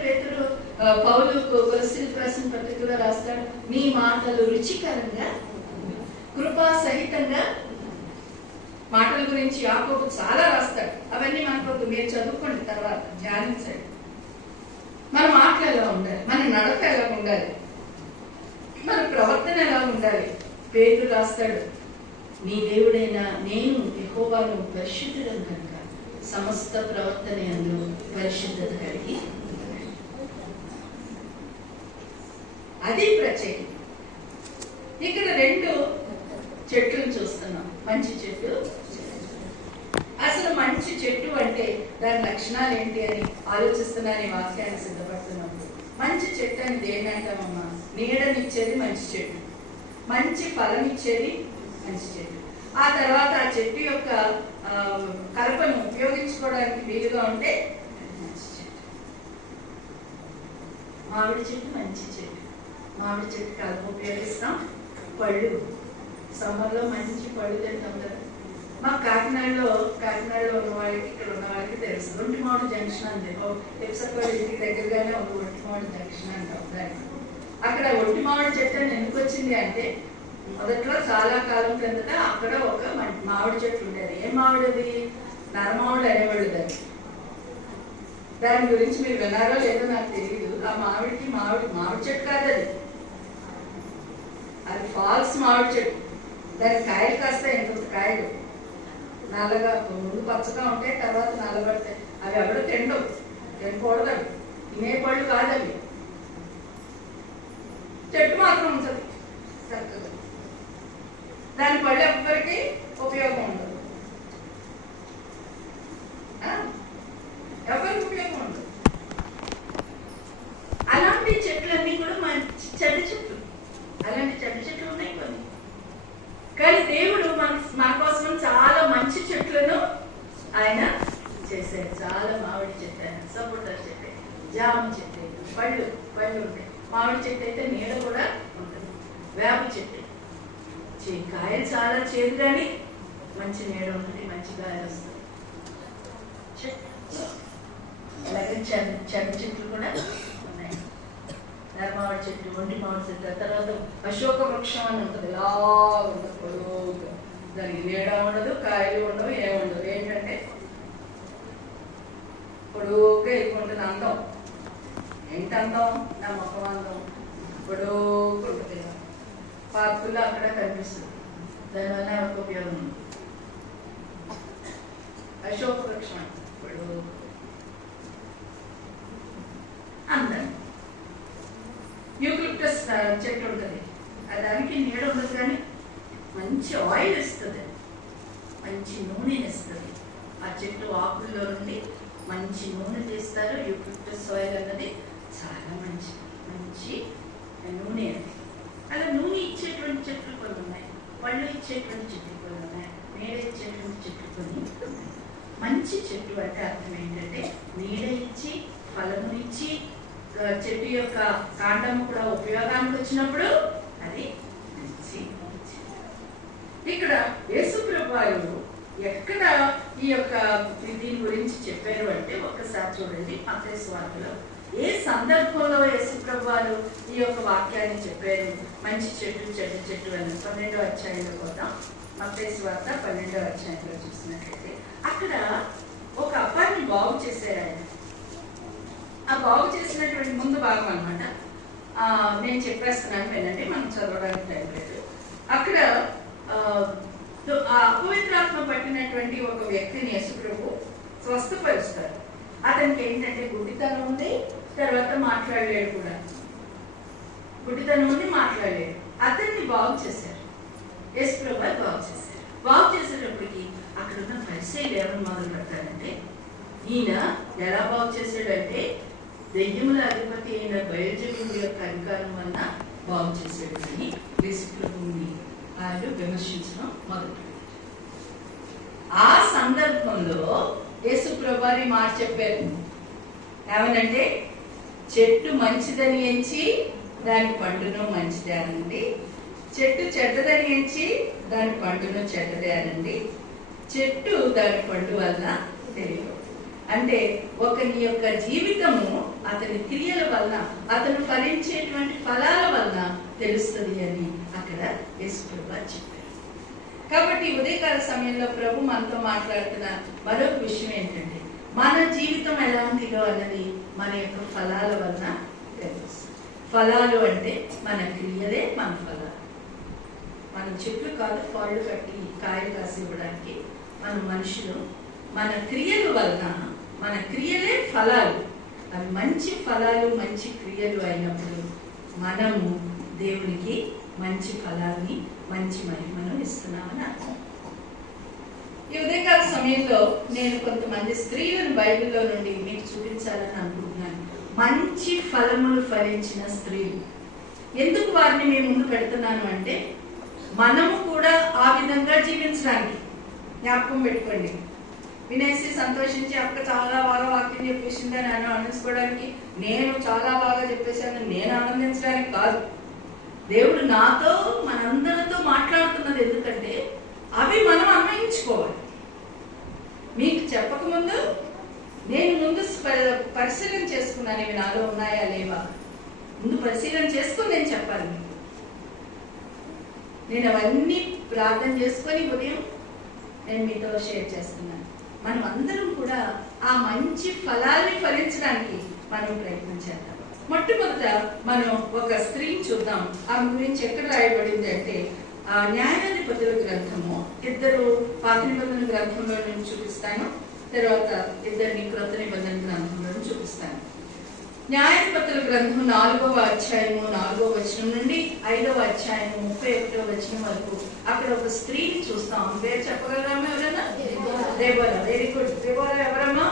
పౌలు కొలస్సీయులకు రాసిన పత్రికలో రాస్తాడు. నీ మాటలు రుచికరంగా, కృపా సహితంగా. మాటల గురించి యాకోబు చాలా రాస్తాడు. అవన్నీ మనకు మీరు చదువుకోండి, తర్వాత ధ్యానించండి. మన మాటలు ఎలా ఉండాలి, మన నడక ఎలా ఉండాలి, మన ప్రవర్తన ఎలా ఉండాలి. పేతురు రాస్తాడు, నీ దేవుడైన నేను యెహోవాను పరిశుద్ధుడను కనుక సమస్త ప్రవర్తన యందు పరిశుద్ధత కలిగి. అది ప్రత్యేకం. ఇక్కడ 2 చెట్లను చూస్తున్నాం, మంచి చెట్టు. అసలు మంచి చెట్టు అంటే దాని లక్షణాలు ఏంటి అని ఆలోచిస్తున్నాను ఈ వాక్యాన్ని సిద్ధపడుతున్నప్పుడు. మంచి చెట్టు అని దేని అంటామమ్మా? నీడనిచ్చేది మంచి చెట్టు, మంచి ఫలం ఇచ్చేది మంచి చెట్టు. ఆ తర్వాత ఆ చెట్టు యొక్క కలపను ఉపయోగించుకోవడానికి వీలుగా ఉంటే మంచి చెట్టు. మామిడి చెట్టు మంచి చెట్టు. మామిడి చెట్టు కలప ఉపయోగిస్తాం, పళ్ళు సమ్మర్లో మంచి పళ్ళు తింటాం కదా. మా కాకినాడలో ఉన్న వాళ్ళకి, ఇక్కడ ఉన్న వాళ్ళకి తెలుసు. ఒంటిమాడు జంక్షన్ అంతే, ఎప్సకోడ్ ఇంటికి దగ్గరగానే ఉంది ఒంటిమాడు జంక్షన్ అంటాం దాన్ని. అక్కడ ఒంటిమామిడి చెట్టు ఎందుకు వచ్చింది అంటే, మొదట్లో చాలా కాలం కిందట అక్కడ ఒక మామిడి చెట్టు ఉండేది. ఏం మామిడి అది? నరమామిడి అనేవాళ్ళు దాన్ని. దాని గురించి మీరు విన్నారో లేదో నాకు తెలియదు. ఆ మామిడికి మామిడి చెట్టు కాదు అది, అది ఫాల్స్ మామిడి చెట్టు. దాని కాయలు కాస్తాయి, ఎంత కాయలు నల్లగా, ముందు పచ్చగా ఉంటాయి, తర్వాత నల్లబడతాయి. అవి ఎవరు తినకూడదు, అవి తినే పళ్ళు కాదు అవి. చెట్టు మాత్రం ఉంటుంది చక్కగా, దాని పళ్ళు ఎవ్వరికి ఉపయోగం ఉండదు, ఎవరికి ఉపయోగం ఉండదు. అలాంటి చెట్లన్నీ కూడా చెడ్డ చెట్లు, అలాంటి చెడ్డ చెట్లు ఉన్నాయి కొన్ని. కానీ దేవుడు మన కోసం చాలా మంచి చెట్లను ఆయన చేశాడు. చాలా మామిడి చెట్టు అయినా, సపోటా చెట్టు, జామ చెట్టు, పళ్ళు ఉంటాయి. మామిడి చెట్టు అయితే నీడ కూడా ఉంటుంది. వేప చెట్టు కాయలు చాలా చేదు, కానీ మంచి నీడ ఉంటుంది, మంచి గాయలు వస్తుంది. అలాగే చెడ్డ చెట్లు కూడా ఉన్నాయి. నరమామిడి చెట్టు, ఒంటి మామిడి చెట్టు, తర్వాత అశోక వృక్షం అని ఉంటుంది. ఇలా ఉంటుంది పొడవుగా, దానికి నీడ ఉండదు, కాయలు ఉండవు, ఏముండదు. ఏంటంటే పొడవుగా ఎక్కువ ఉంటుంది. అందం ఏంటి అందం? నా ముఖం అందం, పొడవుగా ఉంటుంది. పార్కుల్లో అక్కడ కనిపిస్తుంది. దానివల్ల ఒక ఉపయోగం ఉంది. అశోక వృక్షం పొడవు అందం. యూకలిప్టస్ చెట్టు ఉంటుంది, దానికి నీడ ఉండదు, కానీ మంచి ఆయిల్ ఇస్తుంది, మంచి నూనె ఇస్తుంది. ఆ చెట్టు ఆకుల్లో నుండి మంచి నూనె తీస్తారు. యూకలిప్టస్ ఆయిల్ అన్నది చాలా మంచి నూనె. అలా నూనె ఇచ్చేటువంటి చెట్లు కొన్ని ఉన్నాయి, పళ్ళు ఇచ్చేటువంటి చెట్లు కొన్ని ఉన్నాయి, నీడ ఇచ్చేటువంటి చెట్లు కొన్ని ఉన్నాయి. మంచి చెట్టు అంటే అర్థం ఏంటంటే, నీడ ఇచ్చి ఫలమునిచ్చి, చెట్టు యొక్క కాండము కూడా ఉపయోగానికి వచ్చినప్పుడు అది మంచి. ఇక్కడ యేసుప్రభు వారు ఎక్కడ ఈ యొక్క దీని గురించి చెప్పారు అంటే, ఒక్కసారి చూడండి మత్తయి సువార్తలో ఏ సందర్భంలో యేసుప్రభు వారు ఈ యొక్క వాక్యాన్ని చెప్పారు. మంచి చెట్టు చెడ్డ చెట్టు అని 12వ అధ్యాయంలో పోతాం. మత్తయి సువార్త 12వ అధ్యాయంలో చూసినట్లయితే, అక్కడ ఒక అబ్బాయిని బాగు చేశారు ఆయన. ఆ బాగు చేసినటువంటి ముందు భాగం అనమాట. నేను చెప్పేస్తున్నాను వినండి, మనం చదవడానికి టైం లేదు. అక్కడ అపవిత్రాత్మ పట్టినటువంటి ఒక వ్యక్తిని యేసుప్రభు స్వస్థపరుస్తారు. అతనికి ఏంటంటే గుడ్డితనం ఉంది, తర్వాత మాట్లాడలేడు కూడా. గుడ్డితనం ఉంది, మాట్లాడలేడు. అతన్ని బాగు చేశారు, యేసుప్రభు బాగు చేశారు. బాగు చేసేటప్పటికి అక్కడ ఉన్న పరిసయ్యులు ఏమని మొదలు పెడతారంటే, ఈయన ఎలా బాగు చేశాడంటే దెయ్యముల అధిపతి అయిన బయల్జెబూలు యొక్క అధికారం వలన బాగు చేశాడు అని యేసుప్రభుని వాళ్ళు విమర్శించడం మొదలు. ఆ సందర్భంలో యేసుప్రభు మాట చెప్పారు. ఏమనంటే, చెట్టు మంచిదని ఎంచి దాని పండును మంచిదే అనండి, చెట్టు చెడ్డదని ఎంచి దాని పండును చెడ్డదే అనండి, చెట్టు దాని పండు వల్ల తెలియదు. అంటే ఒకరి యొక్క జీవితము అతని క్రియల వలన, అతను ఫలించేటువంటి ఫలాల వలన తెలుస్తుంది అని అక్కడ యేసుప్రభు చెప్పారు. కాబట్టి ఉదయకాల సమయంలో ప్రభు మనతో మాట్లాడుతున్న మరొక విషయం ఏంటంటే, మన జీవితం ఎలాంటిదో అన్నది మన యొక్క ఫలాల వలన తెలుస్తుంది. ఫలాలు అంటే మన క్రియలే మన ఫలాలు. మన చెట్లు కాదు పళ్ళు కట్టి కాయలు కాసి ఇవ్వడానికి మన మనుషులు. మన క్రియల వలన, మన క్రియలే ఫలాలు. అవి మంచి ఫలాలు, మంచి క్రియలు అయినప్పుడు మనము దేవునికి మంచి ఫలాన్ని, మంచి మహిమను ఇస్తున్నామని అర్థం. ఈ ఉదయకాల సమయంలో నేను కొంతమంది స్త్రీలను బైబిల్లో నుండి మీకు చూపించాలని అనుకుంటున్నాను. మంచి ఫలములు ఫలించిన స్త్రీలు. ఎందుకు వారిని మేము ముందు పెడుతున్నాను అంటే, మనము కూడా ఆ విధంగా జీవించడానికి. జ్ఞాపకం పెట్టుకోండి, వినేసి సంతోషించి అక్క చాలా బాగా వాక్యం చెప్పేసింది అని ఆనందించుకోవడానికి, నేను చాలా బాగా చెప్పేశాను నేను ఆనందించడానికి కాదు. దేవుడు నాతో, మనందరితో మాట్లాడుతున్నది ఎందుకంటే అవి మనం అన్వయించుకోవాలి. చెప్పకముందు నేను ముందు పరిశీలన చేసుకున్నాను, ఇవి నాలో ఉన్నాయా లేవా. ముందు పరిశీలన చేసుకుని నేను చెప్పాలి. నేను అవన్నీ ప్రార్థన చేసుకొని ఉదయం నేను మీతో షేర్ చేస్తున్నాను. మనం అందరం కూడా ఆ మంచి ఫలాల్ని ఫలించడానికి మనం ప్రయత్నం చేద్దాం. మొట్టమొదట మనం ఒక స్త్రీని చూద్దాం. ఆమె గురించి ఎక్కడ రాయబడింది అంటే న్యాయాధిపతుల గ్రంథము, 2 పాత నిబంధన గ్రంథంలో నేను చూపిస్తాను, తర్వాత 2 క్రొత్త నిబంధన గ్రంథంలో చూపిస్తాను. న్యాయాధిపతుల గ్రంథం 4వ అధ్యాయము 4వ వచనం నుండి 5వ అధ్యాయము 31వ వచనం వరకు అక్కడ ఒక స్త్రీని చూస్తాం. పేరు చెప్పగలరామా ఎవరన్నా? దెబోరా. Very good. దెబోరా ఎవరమ్మా?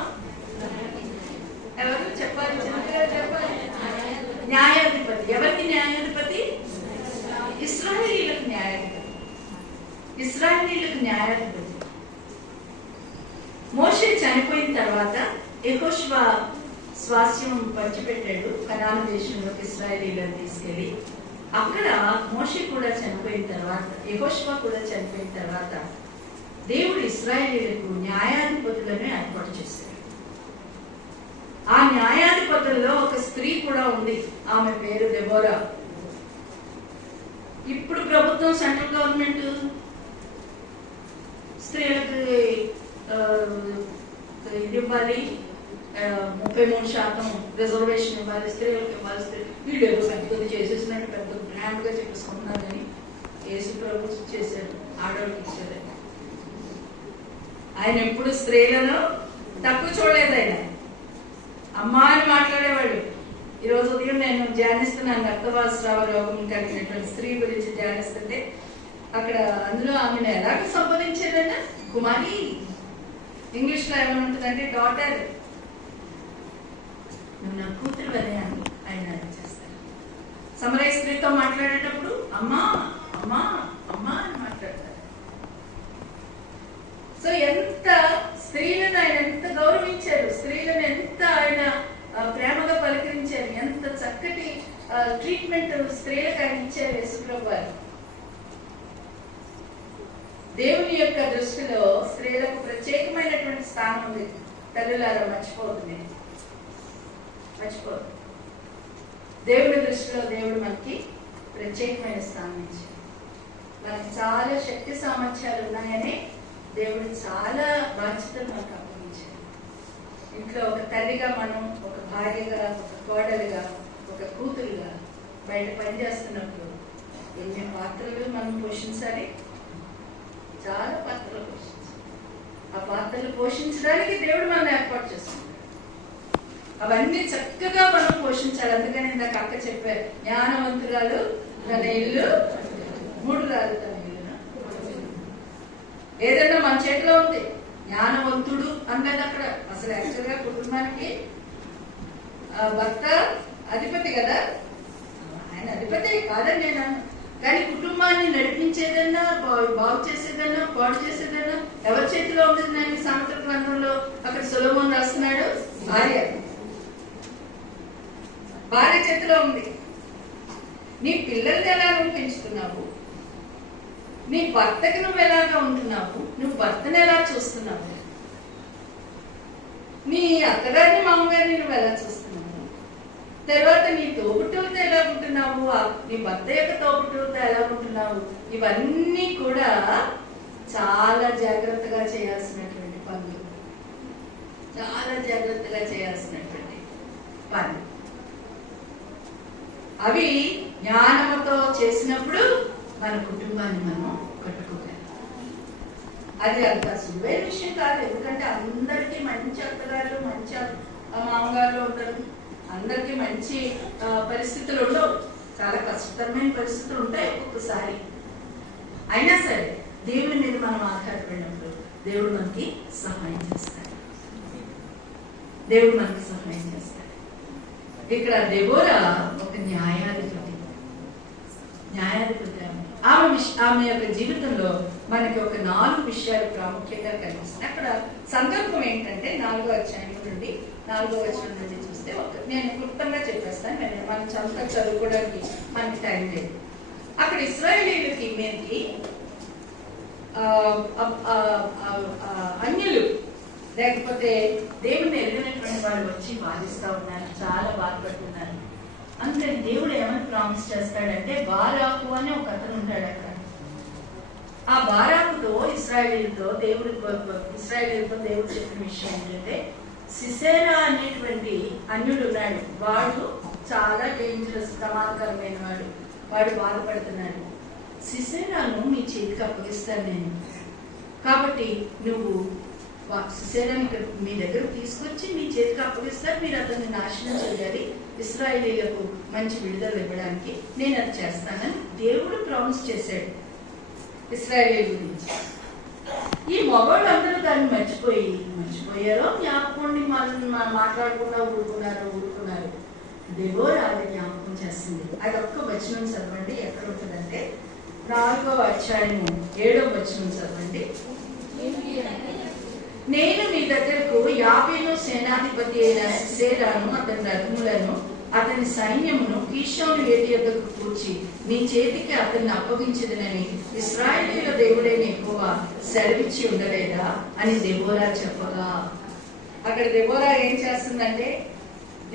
ఎవరు చెప్పాలి? చెప్పాలి. న్యాయాధిపతి. ఎవరికి న్యాయాధిపతి? ఇశ్రాయేలీయులకు న్యాయాధిపతి. ఇశ్రాయేలీయులకు న్యాయాధిపతి. మోషే చనిపోయిన తర్వాత యెహోషువ స్వాస్థ్యం పంచిపెట్టాడు కనాను దేశంలోకి ఇశ్రాయేలీయులను తీసుకెళ్లి. అక్కడ మోషే కూడా చనిపోయిన తర్వాత, యెహోషువ కూడా చనిపోయిన తర్వాత దేవుడు ఇశ్రాయేలీయులకు న్యాయాధిపతులను ఏర్పాటు చేశాడు. ఆ న్యాయాధిపతుల్లో ఒక స్త్రీ కూడా ఉంది. ఆమె పేరు దెబోరా. ఇప్పుడు ప్రభుత్వం, సెంట్రల్ గవర్నమెంట్ స్త్రీలకు ఇది ఇవ్వాలి, 33% రిజర్వేషన్ ఇవ్వాలి, స్త్రీలకు ఇవ్వాలి. వీళ్ళు ఏదో పెద్దది చేసేసినట్టు పెద్ద గ్రాండ్ గా చెప్పేసుకుంటున్నారని యేసు ప్రభు చేశాడు, ఆడవాళ్ళకి ఇచ్చారు. ఆయన ఎప్పుడు స్త్రీలను తక్కువ చూడలేదు. ఆయన అమ్మా అని మాట్లాడేవాడు. ఈరోజు ఉదయం నేను ధ్యానిస్తున్నాను రక్తవాస్రావ రోగం కలిగినటువంటి స్త్రీ గురించి ధ్యానిస్తుంటే అక్కడ అందులో ఆమెను ఎలాగ సంబోధించేదన్నా కుమారి. ఇంగ్లీష్ లో ఏమనుంటుందంటే డాటర్. నువ్వు నా కూతురు అని ఆయన చేస్తాడు. సమరయ స్త్రీతో మాట్లాడేటప్పుడు అమ్మా అమ్మా అమ్మా అని మాట్లాడతారు. సో ఎంత స్త్రీలను ఆయన ఎంత గౌరవించారు, స్త్రీలను ఎంత ఆయన ప్రేమగా పలకరించారు, ఎంత చక్కటి ట్రీట్మెంట్ స్త్రీలకు ఆయన ఇచ్చారు యేసుప్రభు వారు. దేవుని యొక్క దృష్టిలో స్త్రీలకు ప్రత్యేకమైనటువంటి స్థానం ఉంది. తల్లులారా మర్చిపోతుంది, మర్చిపోదు. దేవుడి దృష్టిలో దేవుడు మనకి ప్రత్యేకమైన స్థానం ఇచ్చారు. మనకి చాలా శక్తి సామర్థ్యాలు ఉన్నాయని దేవుడు చాలా బాధ్యతలు మనకు అప్పగించారు. ఇంట్లో ఒక తల్లిగా మనం, ఒక భార్యగా, ఒక కోడలుగా, ఒక కూతురుగా బయట పనిచేస్తున్నప్పుడు ఎన్ని పాత్రలు మనం పోషించాలి? చాలా పాత్రలు పోషించాలి. ఆ పాత్రలు పోషించడానికి దేవుడు మనం ఏర్పాటు చేస్తున్నాడు. అవన్నీ చక్కగా మనం పోషించాలి. అందుకని ఇందాక అక్క చెప్పారు, జ్ఞానవంతురాలు తన ఇల్లు 3 రాదు తన ఇల్లు. ఏదైనా మన చేతిలో ఉంది. జ్ఞానవంతుడు అన్నది అక్కడ అసలు యాక్చువల్ గా కుటుంబానికి భర్త అధిపతి కదా, ఆయన అధిపతి కాదని నేను. కానీ కుటుంబాన్ని నడిపించేదన్నా, బాగు చేసేదన్నా, పాడు చేసేదన్నా ఎవరి చేతిలో ఉంది? నేను సామెతల గ్రంథంలో అక్కడ సొలొమోను రాస్తున్నాడు, భార్య చేతిలో ఉంది. నీ పిల్లల్ని ఎలా నువ్వు పెంచుతున్నావు, నీ భర్తకి నువ్వు ఎలాగా ఉంటున్నావు, నువ్వు భర్తను ఎలా చూస్తున్నావు, నీ అత్తగారిని మామగారిని నువ్వు ఎలా చూస్తున్నావు, తర్వాత నీ తోబుట్టువులతో ఎలా ఉంటున్నావు, నీ భర్త యొక్క తోబుట్టువులతో ఎలా ఉంటున్నావు, ఇవన్నీ కూడా చాలా జాగ్రత్తగా చేయాల్సినటువంటి పనులు, చాలా జాగ్రత్తగా చేయాల్సినటువంటి పనులు. అవి జ్ఞానముతో చేసినప్పుడు మన కుటుంబాన్ని మనం కట్టుకోగలం. అది అంత సులువైన విషయం కాదు. ఎందుకంటే అందరికీ మంచి అత్తగారు, మంచి మామగారు ఉంటారు. అందరికీ మంచి పరిస్థితులు ఉండవు. చాలా కష్టతరమైన పరిస్థితులు ఉంటాయి ఒక్కొక్కసారి. అయినా సరే దేవుని మీద మనం ఆధారపడినప్పుడు దేవుడు మనకి సహాయం చేస్తాడు. దేవుడు మనకి సహాయం చేస్తాడు. ఇక్కడ దెబోరా ఒక న్యాయాధిపతి. ఆమె యొక్క జీవితంలో మనకి ఒక 4 విషయాలు ప్రాముఖ్యంగా కనిపిస్తాయి. అక్కడ సందర్భం ఏంటంటే 4వ అధ్యాయం నుండి 4వ వచనం నుండి చూస్తే నేను క్లుప్తంగా చెప్పేస్తాను. మనం చంపగా చదువుకోవడానికి మనకి టైం లేదు. అక్కడ ఇశ్రాయేలీయులకి మీదకి అన్యులు లేకపోతే దేవుడిని ఎరిగినటువంటి వాళ్ళు వచ్చి బాధిస్తూ ఉన్నారు, చాలా బాధపడుతున్నారు. అందుకని దేవుడు ఏమని ప్రామిస్ చేస్తాడంటే, బారాకు అని ఒక అతను ఉంటాడు అక్కడ. ఆ బారాకుతో ఇశ్రాయేలీలతో దేవుడు చెప్పిన విషయం ఏంటంటే, సిసేరా అనేటువంటి అన్యుడు ఉన్నాడు, వాడు చాలా డేంజరస్, ప్రమాదకరమైన వాడు బాధపడుతున్నాడు. సిసేరాను మీ చేతికి అప్పగిస్తాను నేను, కాబట్టి నువ్వు సిసేరాని మీ దగ్గర తీసుకొచ్చి మీ చేతికి అప్పగిస్తారు, మీరు అతన్ని నాశనం చేయాలి, ఇశ్రాయేలీలకు మంచి విడుదల ఇవ్వడానికి నేను అది చేస్తానని దేవుడు ప్రామిస్ చేశాడు ఇశ్రాయేలీల గురించి. ఈ మగవాళ్ళందరూ దాన్ని మర్చిపోయారో జ్ఞాపకండి మాట్లాడకుండా ఊరుకున్నారు. దెబోరా అది జ్ఞాపకం చేస్తుంది. అది ఒక్క వచనం చదవండి, ఎక్కడ ఉంటుందంటే 4వ అధ్యాయము 7వ వచనం చదవండి. నేను మీ దగ్గరకు యాబేను సేనాధిపతి అయిన సిసేరాను, అతని రథములను, అతని సైన్యమును కీషోను ఏటి యొద్దకు కూర్చి నీ చేతికి అతన్ని అప్పగించదనని ఇశ్రాయేలీయుల దేవుడైన యెహోవా సెలవిచ్చి ఉండలేదా అని దెబోరా చెప్పగా, అక్కడ దెబోరా ఏం చేస్తుందంటే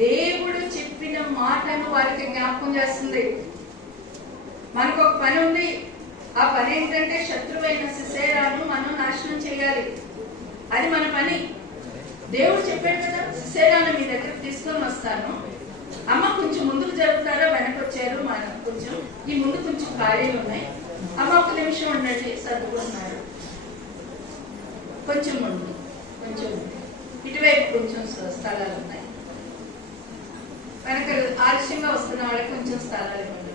దేవుడు చెప్పిన మాటను వారికి జ్ఞాపకం చేస్తుంది. మనకు ఒక పని ఉంది, ఆ పని ఏంటంటే శత్రువైన సిసేరాను మనం నాశనం చేయాలి, అది మన పని. దేవుడు చెప్పాడు కదా, సిసేరాను మీ దగ్గరకు తీసుకొని వస్తాను, అమ్మ కొంచెం ముందుకు జరుగుతారా, వెనకొచ్చారు, కొంచెం ఈ ముందు కొంచెం ఖాళీలు ఉన్నాయి, అమ్మ ఒక నిమిషం ఉండండి సర్దుకుంటున్నారు, కొంచెం ముందు, కొంచెం ఇటువైపు కొంచెం స్థలాలు ఉన్నాయి, వెనక ఆలస్యంగా వస్తున్న వాళ్ళకి కొంచెం స్థలాలు ఇవ్వండి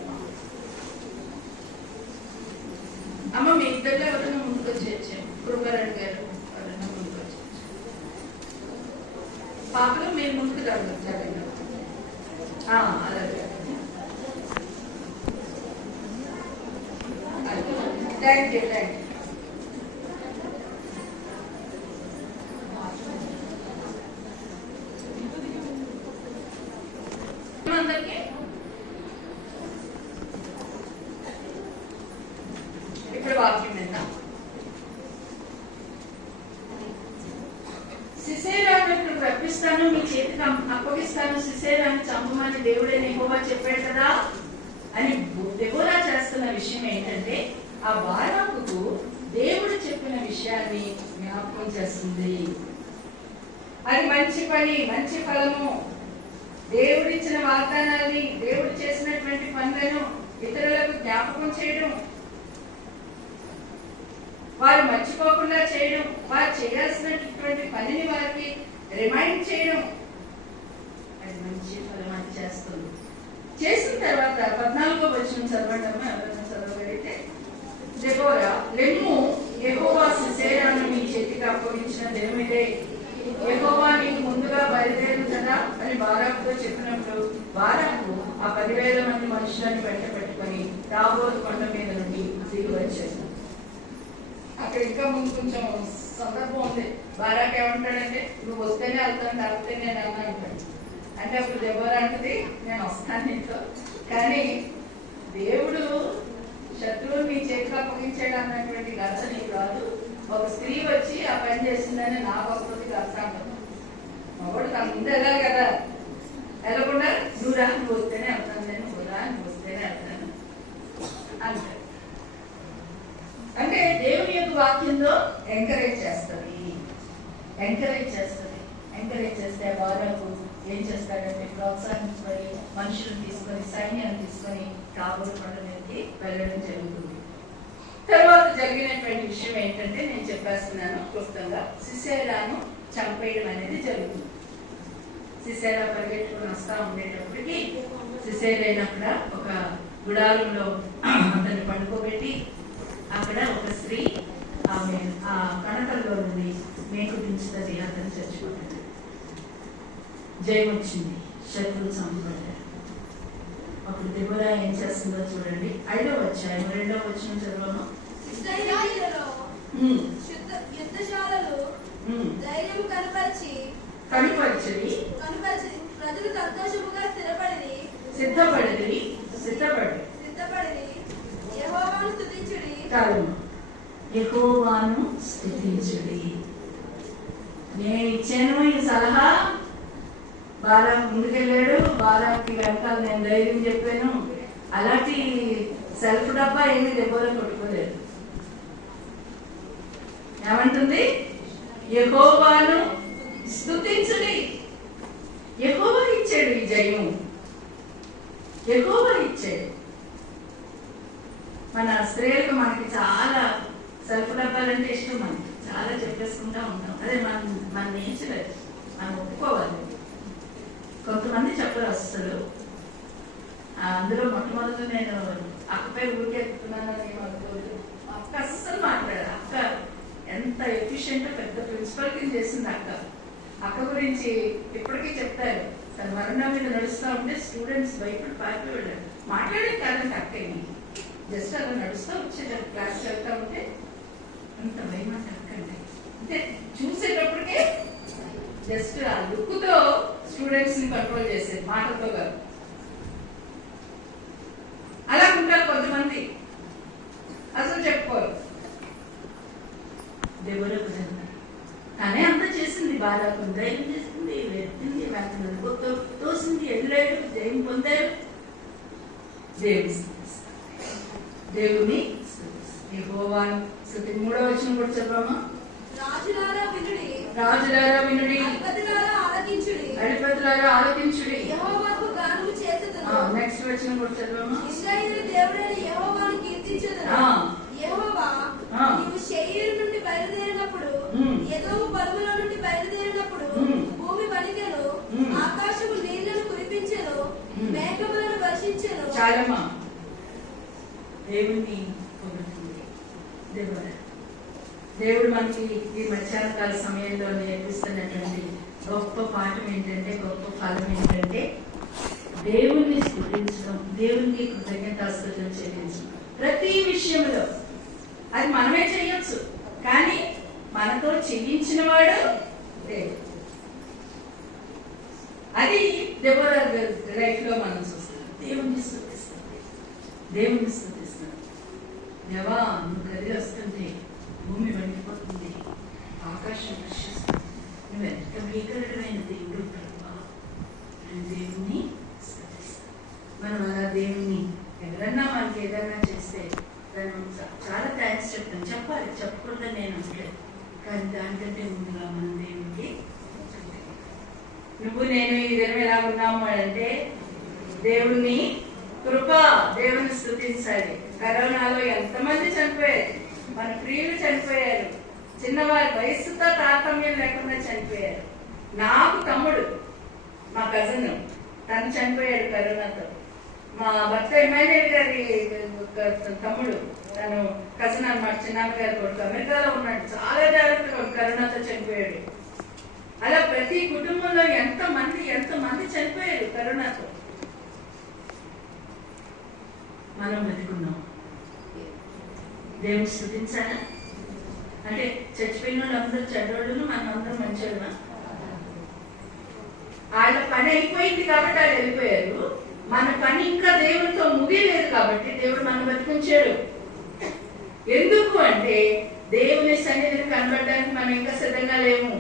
అమ్మ, మీ ఇద్దరిలో ఎవరైనా ముందుకు వచ్చేయచ్చు, కృపారెడ్డి గారు ఎవరైనా ముందుకు వచ్చేయచ్చు, పాపలు మీరు ముందుకు జరగండి, అలాగే థ్యాంక్ యూ. అందరికీ ఇప్పుడు వాక్యం విందాం. సిసేరాను ఇప్పుడు రప్పిస్తాను, మీ చేతికి అప్పగిస్తాను, సిసేరాను చంపమని దేవుడైన యెహోవా చెప్పాడు కదా అని దెబోరా చేస్తున్న విషయం ఏంటంటే, ఆ బారాకుకు దేవుడు చెప్పిన విషయాన్ని జ్ఞాపకం చేస్తుంది. అది మంచి పని, మంచి ఫలము. దేవుడిచ్చిన వాగ్దానాన్ని, దేవుడు చేసినటువంటి పనులను ఇతరులకు జ్ఞాపకం చేయడం, వారు మర్చిపోకుండా చేయడం, వారు చేయాల్సినటువంటి పనిని వారికి రిమైండ్ చేయడం, అది మంచి ఫలం అది చేస్తుంది. చేసిన తర్వాత 14వ వచనం చదవండి అమ్మా, ఎవరైనా చదవగలిగితే. దెబోరా, లెమ్ము, యెహోవా సిసేరాను మీ చేతికి అప్పగించిన దినమిదే, యెహోవా నీకు ముందుగా బయలుదేరు కదా అని బారాకుతో చెప్పినప్పుడు, బారాకు ఆ 10,000 మంది మనుషులను వెంట పెట్టుకుని తాబోరు కొండ మీద నుండి దిగి వచ్చాడు. అక్కడ ఇంకా ముందు కొంచెం సందర్భం ఉంది. బారాకు ఏమంటాడంటే, నువ్వు వస్తేనే వెళ్తాను, కాకపోతే నేను అన్నా అంటాడు. అంటే అప్పుడు దెబోరా అంటది, నేను వస్తాను నీతో, కానీ దేవుడు శత్రువుని నీ చేతికి అప్పగించాడు అన్నటువంటి గర్త నీకు కాదు, ఒక స్త్రీ వచ్చి ఆ పని చేసిందని నా గొప్పది గర్త అంటాను. మగవాడు తన ముందు వెళ్ళాలి కదా, వెళ్ళకుండా నువ్వు రా, నువ్వు వస్తేనే వెళ్తాను, నేను నువ్వు రా, నువ్వు వస్తేనే వెళ్తాను అంటాడు. అంటే దేవుని యొక్క వాక్యంలో ఎంకరేజ్ చేస్తుంది. ఎంకరేజ్ చేస్తే బారాకు ఏం చేస్తాడంటే ప్రోత్సహించబడి మనుషులను తీసుకొని, సైన్యాన్ని తీసుకొని తాబోరు కొండ మీదకి వెళ్ళడం జరుగుతుంది. తర్వాత జరిగినటువంటి విషయం ఏంటంటే, నేను చెప్పేస్తున్నాను క్లుప్తంగా. సిసేరాను చంపేయడం అనేది జరుగుతుంది. సిసేరా పరిగెట్టుకుని వస్తా ఉండేటప్పటికి సిసేరైన అక్కడ ఒక గుడారంలో అతన్ని పండుకోబెట్టి, అక్కడ ఒక స్త్రీ ఆమె ఆ కణకల్లో నుండి మేకు దించుతుంది, అతను చచ్చిపోతుంది. జయం వచ్చింది, శత్రువు చంపబడ్డారు. అప్పుడు దెబోరా ఏం చేస్తుందో చూడండి. 5వ అధ్యాయం 2వ వచనం చదవను. యుద్ధశాలలో ధైర్యం కనపరిచి ప్రజలు సంతోషముగా సిద్ధపడి యెహోవాను స్తుతించుడి. నేను ఇచ్చాను ఈ సలహా, బారా ముందుకెళ్ళాడు, బారాకి వెనకాల నేను ధైర్యం చెప్పాను. అలాంటి సెల్ఫ్ డబ్బా ఏమీ దెబ్బలో కొట్టుకోలేదు. ఏమంటుంది? యెహోవాను స్తుతించుడి. యెహోవా ఇచ్చాడు ఈ జయం, యెహోవా ఇచ్చాడు. మన స్త్రీలకు మనకి చాలా సెల్ఫ్ డబ్బాలంటే ఇష్టం, మనకి చాలా చెప్పేసుకుంటా ఉంటాం. అదే మన నేచర్, మనం ఒప్పుకోవాలి. కొంతమంది చెప్పరు అస్సలు. అందులో మొట్టమొదటి నేను అక్క పేరు ఊరికెత్తుతున్నానని ఏమనుకోదు. అక్క అస్సలు మాట్లాడారు. అక్క ఎంత ఎఫిషియెంట్, పెద్ద ప్రిన్సిపల్ కింద చేసింది అక్క. అక్క గురించి ఇప్పటికీ చెప్తారు. తన వరండా మీద నడుస్తూ ఉంటే స్టూడెంట్స్ బయట పార్టీ వెళ్ళారు. మాట్లాడేది కాదంటే అక్కని, జస్ట్ అలా నడుస్తూ వచ్చేటారు. క్లాస్ వెళ్తా ఉంటే అంత భయం అంటే అక్కండి. అంటే చూసేటప్పటికే జస్ట్ ఆ లుక్తో స్టూడెంట్స్ ని కంట్రోల్ చేసేది, మాటలతో కాదు. అలా ఉంటారు కొంతమంది, అసలు చెప్పుకోరు. దేవుడు తనే అంతా చేసింది. బాగా ధైర్యం చేసింది, వెళ్తుంది, తోసింది, వెళ్ళాడు, జయం పొందారు. దేవుని యెహోవాను స్తుతి. 3వ వచనం కూడా చదవమా? రాజులారా వినుడి, రాజులారా వినుడి, అధిపతులారా ఆలకించుడి, అధిపతులారా ఆలకించుడి. యెహోవాకు గానము చేసెదను. నెక్స్ట్ వచనం కూడా చదవమా? ఇశ్రాయేలు దేవుడైన యెహోవాను కీర్తించెదను. యెహోవా నీవు శేయీరు నుండి బయలుదేరినప్పుడు, ఎదోము పర్వతాల నుండి బయలుదేరినప్పుడు భూమి వణికెను, ఆకాశము నీళ్లను కురిపించెను, మేఘములను వర్షించెను. చాలమ్మా. దేవుని పొందుతుంది. దేవుడు మనకి ఈ మధ్యాహ్న కాల సమయంలో నేర్పిస్తున్నటువంటి గొప్ప పాఠం ఏంటంటే, గొప్ప ఫలం ఏంటంటే, దేవుణ్ణి స్తుతించడం, దేవునికి కృతజ్ఞతాస్తుతులు చెల్లించడం. ప్రతి విషయంలో అది మనమే చేయొచ్చు, కానీ మనతో చేయించిన వాడు దేవుడు. అది దెబోరా లైఫ్ లో మనం చూస్తాం. దేవుణ్ణి స్తుతిస్తుంది, దేవుణ్ణి స్తుతిస్తుంది. దేవా, నువ్వు గది వస్తుంది, భూమి వణికిపోతుంది, ఆకాశం వర్షిస్తుంది, నువ్వు ఎంత భీకరమైన దేవుడు ప్రభా. దేవుణ్ణి స్తుతిస్తాం. మనం అలా దేవుణ్ణి ఎవరన్నా మనకి ఏదైనా చేస్తే చాలా థ్యాంక్స్ చెప్తాను. చెప్పాలి, చెప్పకూడదని నేను అనట్లేదు, కానీ దానికంటే ముందుగా మనం దేవుడికి నువ్వు నేను ఈ దినం ఎలా ఉన్నాము అంటే దేవుణ్ణి కృప, దేవుని స్తుతించాలి. కరోనాలో ఎంతమంది చనిపోయారు, మన ప్రియులు చనిపోయారు, చిన్నవారి వయసుతో తారతమ్యం లేకుండా చనిపోయారు. నాకు తమ్ముడు, మా కజిన్, తను చనిపోయాడు కరోనాతో. మా భర్త ఎమ్మెల్యే గారి తమ్ముడు, తను కజిన్ అన్నమాట, చిన్నాన్నగారి కొడుకు, అమెరికాలో ఉన్నాడు. చాలా జాగ్రత్తగా కరోనాతో చనిపోయాడు. అలా ప్రతి కుటుంబంలో ఎంతమంది చనిపోయారు కరోనాతో. మనం బతుకున్నాం. దేవుని స్తుతించాలా? అంటే చచ్చిపోయిన వాళ్ళు అందరూ చెడ్డోళ్ళు, మనం అందరం మంచోళ్ళమా? వాళ్ళ పని అయిపోయింది కాబట్టి వాళ్ళు వెళ్ళిపోయారు. మన పని ఇంకా దేవునితో ముగియలేదు కాబట్టి దేవుడు మనం బతికించాడు. ఎందుకు అంటే దేవుని సన్నిధిని కనబడడానికి మనం ఇంకా సిద్ధంగా లేము.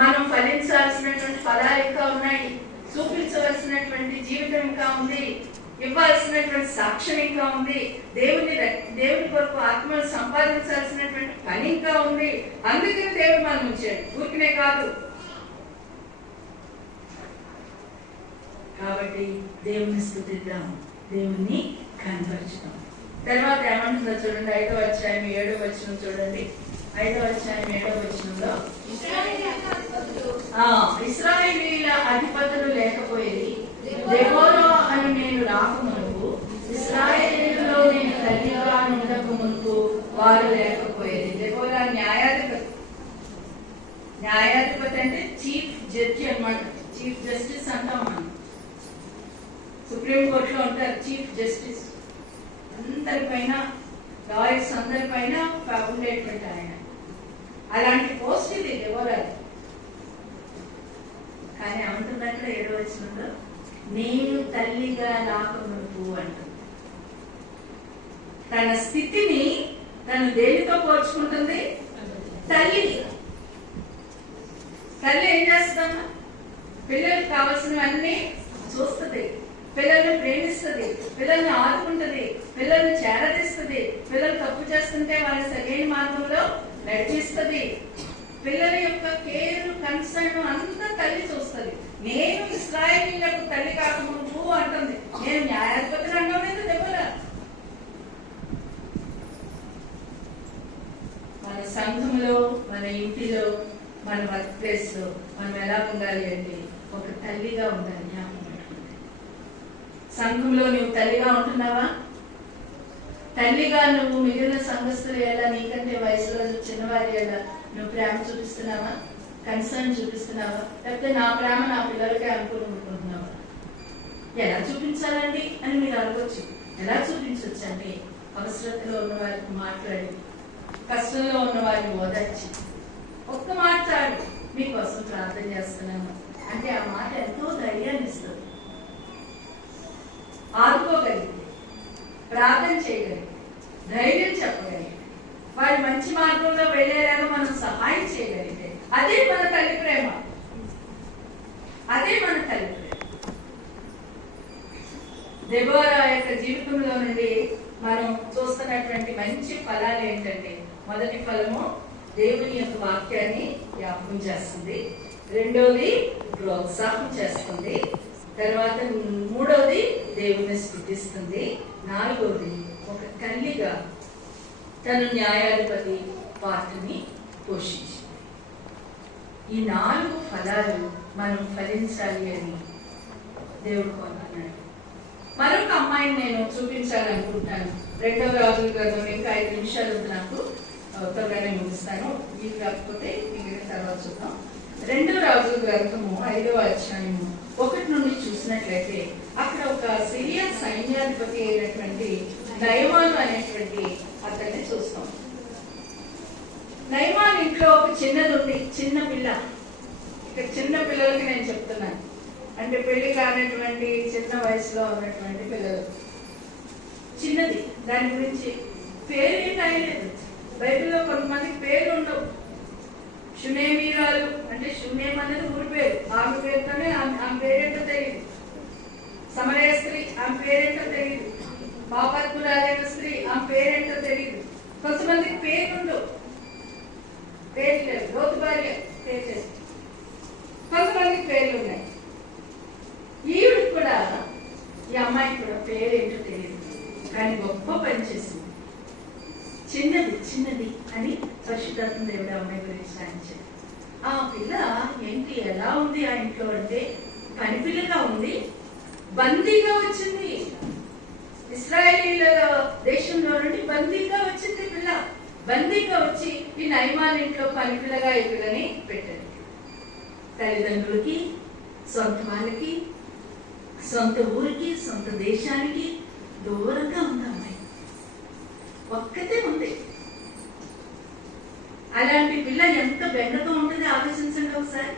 మనం ఫలించాల్సినటువంటి ఫలాలు ఇంకా ఉన్నాయి, చూపించవలసినటువంటి జీవితం ఇంకా ఉంది, ఇవ్వాల్సినటువంటి సాక్ష్యం ఇంకా ఉంది, దేవుని కొరకు ఆత్మను సంపాదించాల్సినటువంటి పని ఇంకా ఉంది. అందుకని దేవుడు మనం ఉంచాడు, ఊరికనే కాదు. కాబట్టి దేవుని స్తుతిద్దాం, దేవుణ్ణి కనపరుచుదాం. తర్వాత ఏమంటుందో చూడండి, 5వ అధ్యాయం 7వ వచనం చూడండి. 5వ అధ్యాయం 7వ వచనంలో ఇశ్రాయేలీయుల అధిపతులు లేకపోయేది, దెబోరా అని నేను రాకమునుపు, ఇశ్రాయేలీయులలో నేను తల్లిగా ఉండక మునుపు వారు లేకపోయేది. దెబోరా న్యాయాధిపతి అంటే చీఫ్ జడ్జి అన్నమాట. చీఫ్ జస్టిస్ అంటాం మనం. సుప్రీం కోర్టులో ఉంటారు చీఫ్ జస్టిస్. అందరిపైన, లాయర్స్ అందరిపైన ఉండేటువంటి ఆయన. అలాంటి పోస్ట్ ఇది దెబోరా. కానీ ఏమంటుంది అక్కడ 7వ వచనంలో, నేను తల్లిగా రాకమునుపు అంటుంది. తన స్థితిని తను దేనితో పోల్చుకుంటుంది? తల్లి. తల్లి ఏం చేస్తుందమ్మా? పిల్లలకు కావాల్సినవన్నీ చూస్తుంది, పిల్లల్ని ప్రేమిస్తుంది, పిల్లల్ని ఆదుకుంటుంది, పిల్లల్ని చేరదీస్తుంది, పిల్లలు తప్పు చేస్తుంటే వాళ్ళని సరైన మార్గంలో నడిపిస్తుంది. పిల్లల యొక్క కేర్, కన్సర్న్ అంతా తల్లి చూస్తుంది. నేను ఇశ్రాయేలీయులకు తల్లి కాకముందు అంటుంది. నేను న్యాయాధిపతి రంగం మీద దెబ్బలా. మన సంఘంలో, మన ఇంటిలో, మన వర్క్ ప్లేస్ లో మనం ఎలా ఉండాలి అంటే ఒక తల్లిగా ఉండాలి. సంఘంలో నువ్వు తల్లిగా ఉంటున్నావా? తల్లిగా నువ్వు మిగిలిన సంఘస్థులు ఎలా, నీకంటే వయసులో చిన్నవారి ఎలా నువ్వు ప్రేమ చూపిస్తున్నావా? కన్సర్న్ చూపిస్తున్నావా? లేకపోతే నా ప్రేమ నా పిల్లలకే అనుకుంటున్నావా? ఎలా చూపించాలండి అని మీరు అడగొచ్చు. ఎలా చూపించవచ్చు అంటే అవసరతలో ఉన్న వారికి మాట్లాడి, కష్టంలో ఉన్న వారిని ఓదార్చి, ఒక్క మాట్లాడి మీకోసం ప్రార్థన చేస్తున్నాను అంటే ఆ మాట ఎంతో ధైర్యాన్ని ఇస్తుంది. ఆదుకోగలిగితే, ప్రార్థన చేయగలిగితే, ధైర్యం చెప్పగలిగితే, వారి మంచి మార్గంలో వెళ్ళేలాగా మనం సహాయం చేయగలిగితే అదే మన తల్లి ప్రేమ. అదే మన తల్లి ప్రేమ. దెబోరా యొక్క జీవితంలో నుండి మనం చూస్తున్నటువంటి మంచి ఫలాలు ఏంటంటే, మొదటి ఫలము దేవుని యొక్క వాక్యాన్ని జ్ఞాపకం చేస్తుంది, రెండోది ప్రోత్సాహం చేస్తుంది, తర్వాత మూడోది దేవుని స్తుతిస్తుంది, నాలుగోది ఒక తల్లిగా తను న్యాయాధిపతి పాత్రని పోషించింది. ఈ 4 ఫలాలు మనం ఫలించాలి అని దేవుడు కోరుకున్నాడు. మరొక అమ్మాయిని నేను చూపించాలనుకుంటున్నాను. 2వ రాజుల గ్రంథం, ఇంకా 5 నిమిషాలు నాకు త్వరగానే ముగిస్తాను. ఇది కాకపోతే మిగిలిన తర్వాత చూద్దాం. 2వ రాజుల గ్రంథము 5వ అధ్యాయము 1 నుండి చూసినట్లయితే అక్కడ ఒక సిరియా సైన్యాధిపతి అయినటువంటి నయమాను అనేటువంటి అతన్ని చూస్తాం. నయమాన్ ఇంట్లో ఒక చిన్నది, చిన్న పిల్ల. ఇక్కడ చిన్న పిల్లలకి నేను చెప్తున్నాను, అంటే పెళ్లి కానటువంటి చిన్న వయసులో ఉన్నటువంటి పిల్లలు, చిన్నది. దాని గురించి పేరేం రాయలేదు బైబిల్లో. కొంతమందికి పేర్లు ఉండవు. షునేమీరాలు అంటే షునేం అనేది ఊరి పేరు, ఆమె పేరుతోనే ఆమె పేరేంటో తెలియదు. సమరయ స్త్రీ, ఆమె పేరేంటో తెలియదు. పాపత్మురాలైన స్త్రీ, ఆమె పేరేంటో తెలియదు. కొంతమందికి పేర్లు ఉండవు, పేరు లేదు. లోతు భార్య పేరు లేదు, కొంతమందికి పేర్లు ఉన్నాయి. ఈవిడికి కూడా, ఈ అమ్మాయికి కూడా పేరేంటో తెలియదు, కానీ గొప్ప పని చేసింది. చిన్నది అని పరిశుద్ధాత్మ దేవుడు అమ్మాయి గురించి రాయించాడు. ఆ పిల్ల ఏంటి ఎలా ఉంది ఆ ఇంట్లో అంటే పని పిల్లగా ఉంది, బందీగా వచ్చింది. ఇశ్రాయేలీల దేశంలో నుండి బందీగా వచ్చింది పిల్ల. బందీగా వచ్చి ఈ నయమాన్ ఇంట్లో పని పిల్లగా ఈ పిల్లని పెట్టారు. తల్లిదండ్రులకి, సొంత వాళ్ళకి, సొంత ఊరికి, సొంత దేశానికి దూరంగా ఉంది అమ్మాయి. ఒక్కతే ఉంది. అలాంటి పిల్ల ఎంత బెంగతో ఉంటుంది ఆలోచించండి ఒకసారి.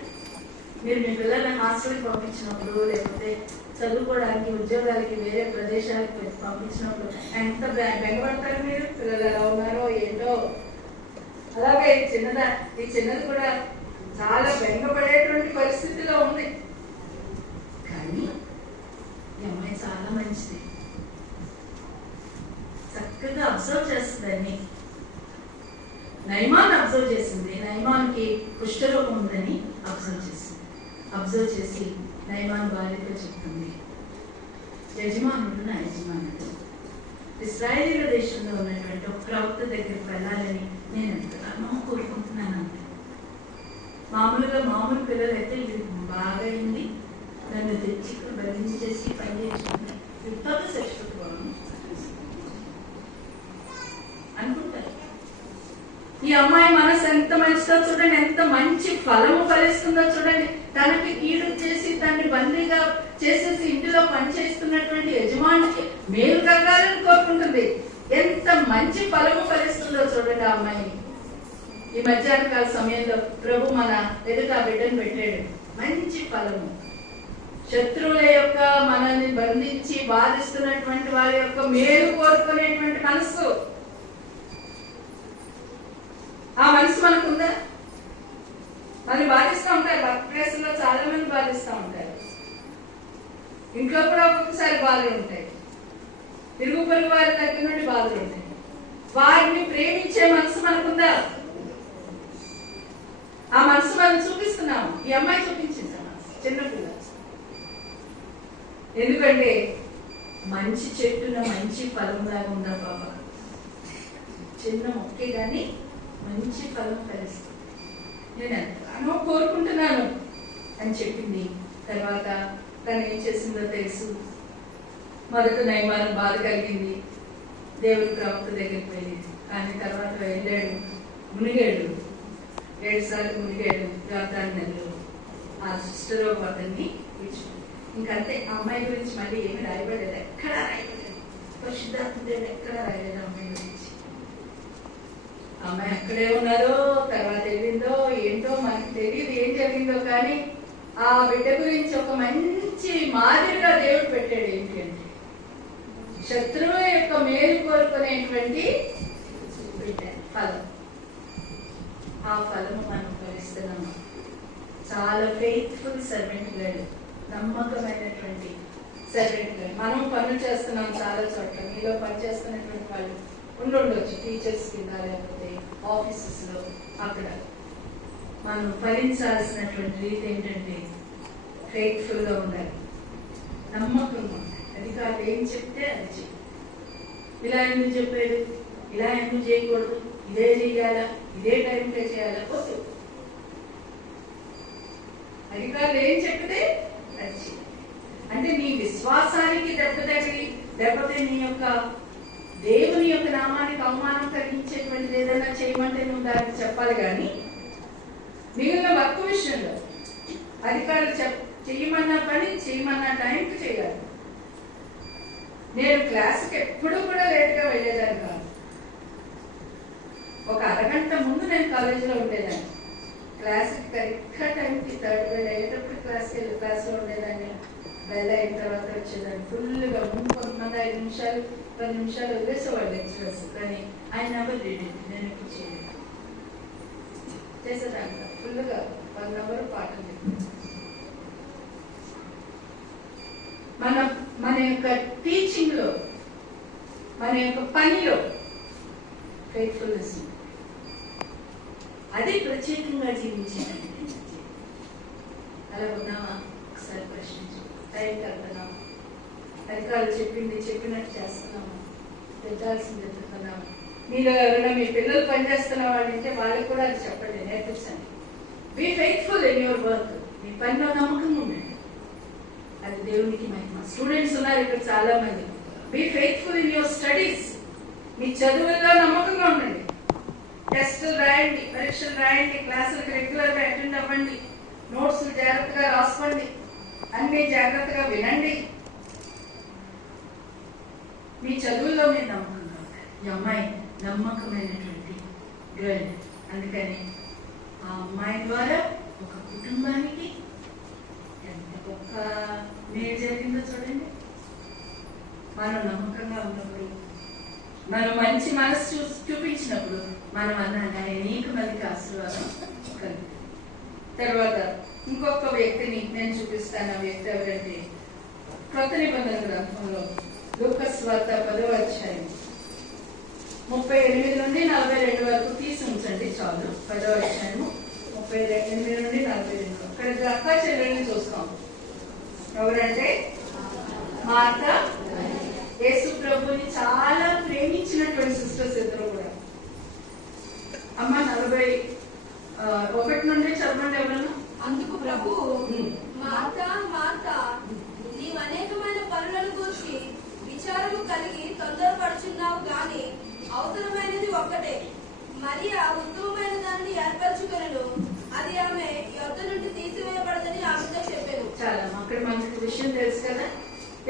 మీరు మీ పిల్లల్ని హాస్టల్కి పంపించినప్పుడు, లేకపోతే చదువుకోవడానికి, ఉద్యోగాలకి వేరే ప్రదేశాలకు పంపించినప్పుడు ఎంత బెంగపడతారు మీరు. పిల్లలు ఎలా ఉన్నారో ఏంటో. అలాగే ఈ చిన్నది కూడా చాలా బెంగపడేటువంటి పరిస్థితిలో ఉంది. కానీ ఈ అమ్మాయి చాలా మంచిది, చక్కగా అబ్జర్వ్ చేస్తుందని. నయమాన్ అబ్జర్వ్ చేసింది. నయమాన్కి కుష్ఠరోగం ఉందని అబ్జర్వ్ చేసింది. అబ్జర్వ్ చేసి నయమాన్ భార్యతో చెప్తుంది, యజమానుడు నా యజమానుడు, ఇశ్రాయేలీల దేశంలో ఉన్నటువంటి ఒక ప్రవక్త దగ్గరికి వెళ్ళాలని నేను ఎంతగానో కోరుకుంటున్నాను అంతే. మామూలు పిల్లలు అయితే ఇది బాగా అయింది, నన్ను తెచ్చి బలించేసి పని చేసుకుంటే యుద్ధంగా చచ్చిపోతున్నాను అనుకుంటారు. ఈ అమ్మాయి మనసు ఎంత మంచిదో చూడండి, ఎంత మంచి ఫలము ఫలిస్తుందో చూడండి. తనకి కీడు చేసి తనని బందీగా చేసేసి ఇంటిలో పనిచేస్తున్నటువంటి యజమానికి మేలు కలగాలని కోరుకుంటుంది. ఎంత మంచి ఫలము ఫలిస్తుందో చూడండి ఆ అమ్మాయిని. ఈ మధ్యాహ్న కాల సమయంలో ప్రభు మన ఎదుట బిడ్డను పెట్టాడు. మంచి ఫలము, శత్రువుల యొక్క మనల్ని బంధించి బాధిస్తున్నటువంటి వారి యొక్క మేలు కోరుకునేటువంటి మనస్సు. ఆ మనసు మనకుందా? మనం బాధిస్తూ ఉంటారు. వర్క్ ప్లేస్ లో చాలా మంది బాధిస్తూ ఉంటారు. ఇంట్లో కూడా ఒక్కొక్కసారి బాధలు ఉంటాయి. తిరుగు పొరుగు వారి దగ్గర నుండి బాధలు ఉంటాయి. వారిని ప్రేమించే మనసు మనకుందా? ఆ మనసు మనం చూపిస్తున్నాము. ఈ అమ్మాయి చూపించింది చిన్నపిల్ల. ఎందుకంటే మంచి చెట్టున మంచి ఫలంలాగా ఉందా బాబా. చిన్న మొక్కే గాని మంచి ఫలం ఫలిస్తుంది. నేను ఎంతగానో కోరుకుంటున్నాను అని చెప్పింది. తర్వాత తను ఏం చేసిందో తెలుసు. మొదట నయమానం బాధ కలిగింది. దేవుడి ప్రవక్త దగ్గరికి వెళ్ళింది. కానీ తర్వాత వెళ్ళాడు, మునిగాడు. 7 సార్లు మునిగాడు. యోర్దాను నదిలో. ఆ సిస్టర్ అతన్ని ఇంకంతే. అమ్మాయి గురించి మళ్ళీ ఏమి రాయబడలేదు, ఎక్కడా రాయబడలేదు. పరిశుద్ధాత్మ దేవుడు ఎక్కడా రాయలేదు అమ్మాయి గురించి. అమ్మాయి అక్కడే ఉన్నారో తర్వాత వెళ్ళిందో ఏంటో మనకి తెలియదు ఏం జరిగిందో. కానీ ఆ బిడ్డ గురించి ఒక మంచి మాదిరిగా దేవుడు పెట్టాడు. ఏంటి అంటే శత్రువు యొక్క మేలు కోరుకునేటువంటి బిడ్డ ఫలం. ఆ ఫలము మనం ఫలిస్తున్నాము. చాలా ఫెయిత్ఫుల్ సర్వెంట్ గారు, నమ్మకమైనటువంటి సర్వెంట్ గారు. మనం పనులు చేస్తున్నాం చాలా చోట్ల. మీలో పని చేస్తున్నటువంటి వాళ్ళు ఉండొచ్చు, టీచర్స్ కింద లేకపోతే ఆఫీసెస్ లో. అక్కడ మనం ఫలించాల్సినటువంటి రీతి ఏంటంటే ఫెయిత్ఫుల్ గా ఉండాలి, నమ్మకంగా ఉండాలి. అది కాదు ఏం చెప్తే అది చెయ్యి. ఇలా ఎందుకు చెప్పాడు, ఇలా ఎందుకు చేయకూడదు, ఇదే చెయ్యాలా, ఇదే టైంకే చేయాలా, వద్దు. అధికారులు ఏం చెప్తే అది చెయ్యి. అంటే నీ విశ్వాసానికి లేకపోతే నీ యొక్క దేవుని యొక్క నామానికి అవమానం కలిగించేటువంటిది ఏదైనా చేయమంటే నువ్వు దానికి చెప్పాలి. కానీ మిగిలిన వర్క్ విషయంలో అధికారులు చెయ్యమన్న పని చేయమన్న టైంకి చేయాలి. నేను క్లాస్కి ఎప్పుడూ కూడా లేట్గా వెళ్ళేదాన్ని కాదు. ఒక అరగంట ముందు నేను కాలేజీలో ఉండేదాన్ని. క్లాస్కి కరెక్ట్గా టైంకి 3rd grade అయ్యేటప్పుడు క్లాస్లో ఉండేదాన్ని. బెల్ అయిన తర్వాత వచ్చేదాన్ని. ఫుల్గా ముందు కొంతమంది 5 నిమిషాలు 10 నిమిషాలు వదిలేసేవాళ్ళు లెక్చరర్స్. కానీ ఆయన నెంబర్ రీడింగ్ నేను ఎప్పుడు చేయలేదు. చేసేదాన్ని ఫుల్గా 1 నెంబర్ పాటలు చెప్పాను. మన యొక్క టీచింగ్ లో, మన యొక్క పనిలో ఫెయిత్ఫుల్నెస్, అది ప్రత్యేకంగా జీవించేది. అలా ఉన్నామా? ఒకసారి ప్రశ్నించు. టైం కలుగుతున్నాము, అధికారులు చెప్పినట్టు చేస్తున్నాము, పెట్టాల్సింది ఎత్తుతున్నాము. మీరు ఎవరైనా మీ పిల్లలు పనిచేస్తున్న వాళ్ళు అంటే వాళ్ళకి కూడా అది చెప్పండి, నేర్పించండి. Be faithful in your work. మీ పనిలో నమ్మకంగా ఉండండి, అది దేవునికి మహిమ. స్టూడెంట్స్ ఉన్నారు ఇక్కడ చాలా మంది. Be faithful in your studies. మీ చదువుల్లో నమ్మకంగా ఉండండి. టెస్టులు రాయండి, పరీక్షలు రాయండి, క్లాసులకు రెగ్యులర్ గా అటెండ్ అవ్వండి, నోట్స్ జాగ్రత్తగా రాసుకోండి, అన్ని జాగ్రత్తగా వినండి. మీ చదువుల్లో మీరు నమ్మకంగా ఉండాలి. ఈ అమ్మాయి నమ్మకమైనటువంటి గర్ల్. అందుకని ఆ అమ్మాయి ద్వారా ఒక కుటుంబానికి ఎంత గొప్ప మేలు జరిగిందో చూడండి. మనం నమ్మకంగా ఉన్నప్పుడు, మనం మంచి మనసు చూపించినప్పుడు మనం అన్నాను అనేక మందికి ఆశీర్వాదం కలుగుతుంది. తర్వాత ఇంకొక వ్యక్తిని నేను చూపిస్తాను. ఆ వ్యక్తి ఎవరంటే కొత్త నిబంధన గ్రంథంలో లూకాసు సువార్త 10వ అధ్యాయం 38 నుండి 42 వరకు తీసి ఉంచండి చాలు. 10వ అధ్యాయము 38 నుండి 42. అక్కడ అక్క చెల్లెల్ని చూస్తాం. ఎవరంటే మార్త, యేసు ప్రభుని చాలా ప్రేమించినటువంటి సిస్టర్స్ ఇద్దరు కూడా. అమ్మ 41 నుండి చదవండి ఎవరన్నా. అందుకు ప్రభు, మార్తా మార్తా, నీవు అనేకమైన పనులను గూర్చి విచారము కలిగి తొందరపడుచున్నావు గాని అవసరమైనది ఒక్కటే. మరియా ఉత్తమమైన దాన్ని ఏర్పరచుకొనెను, అది ఆమె యొద్ద నుండి తీసివేయబడదని ఆమెతో చెప్పాను. చాలా అక్కడ మనకు విషయం తెలుసు కదా.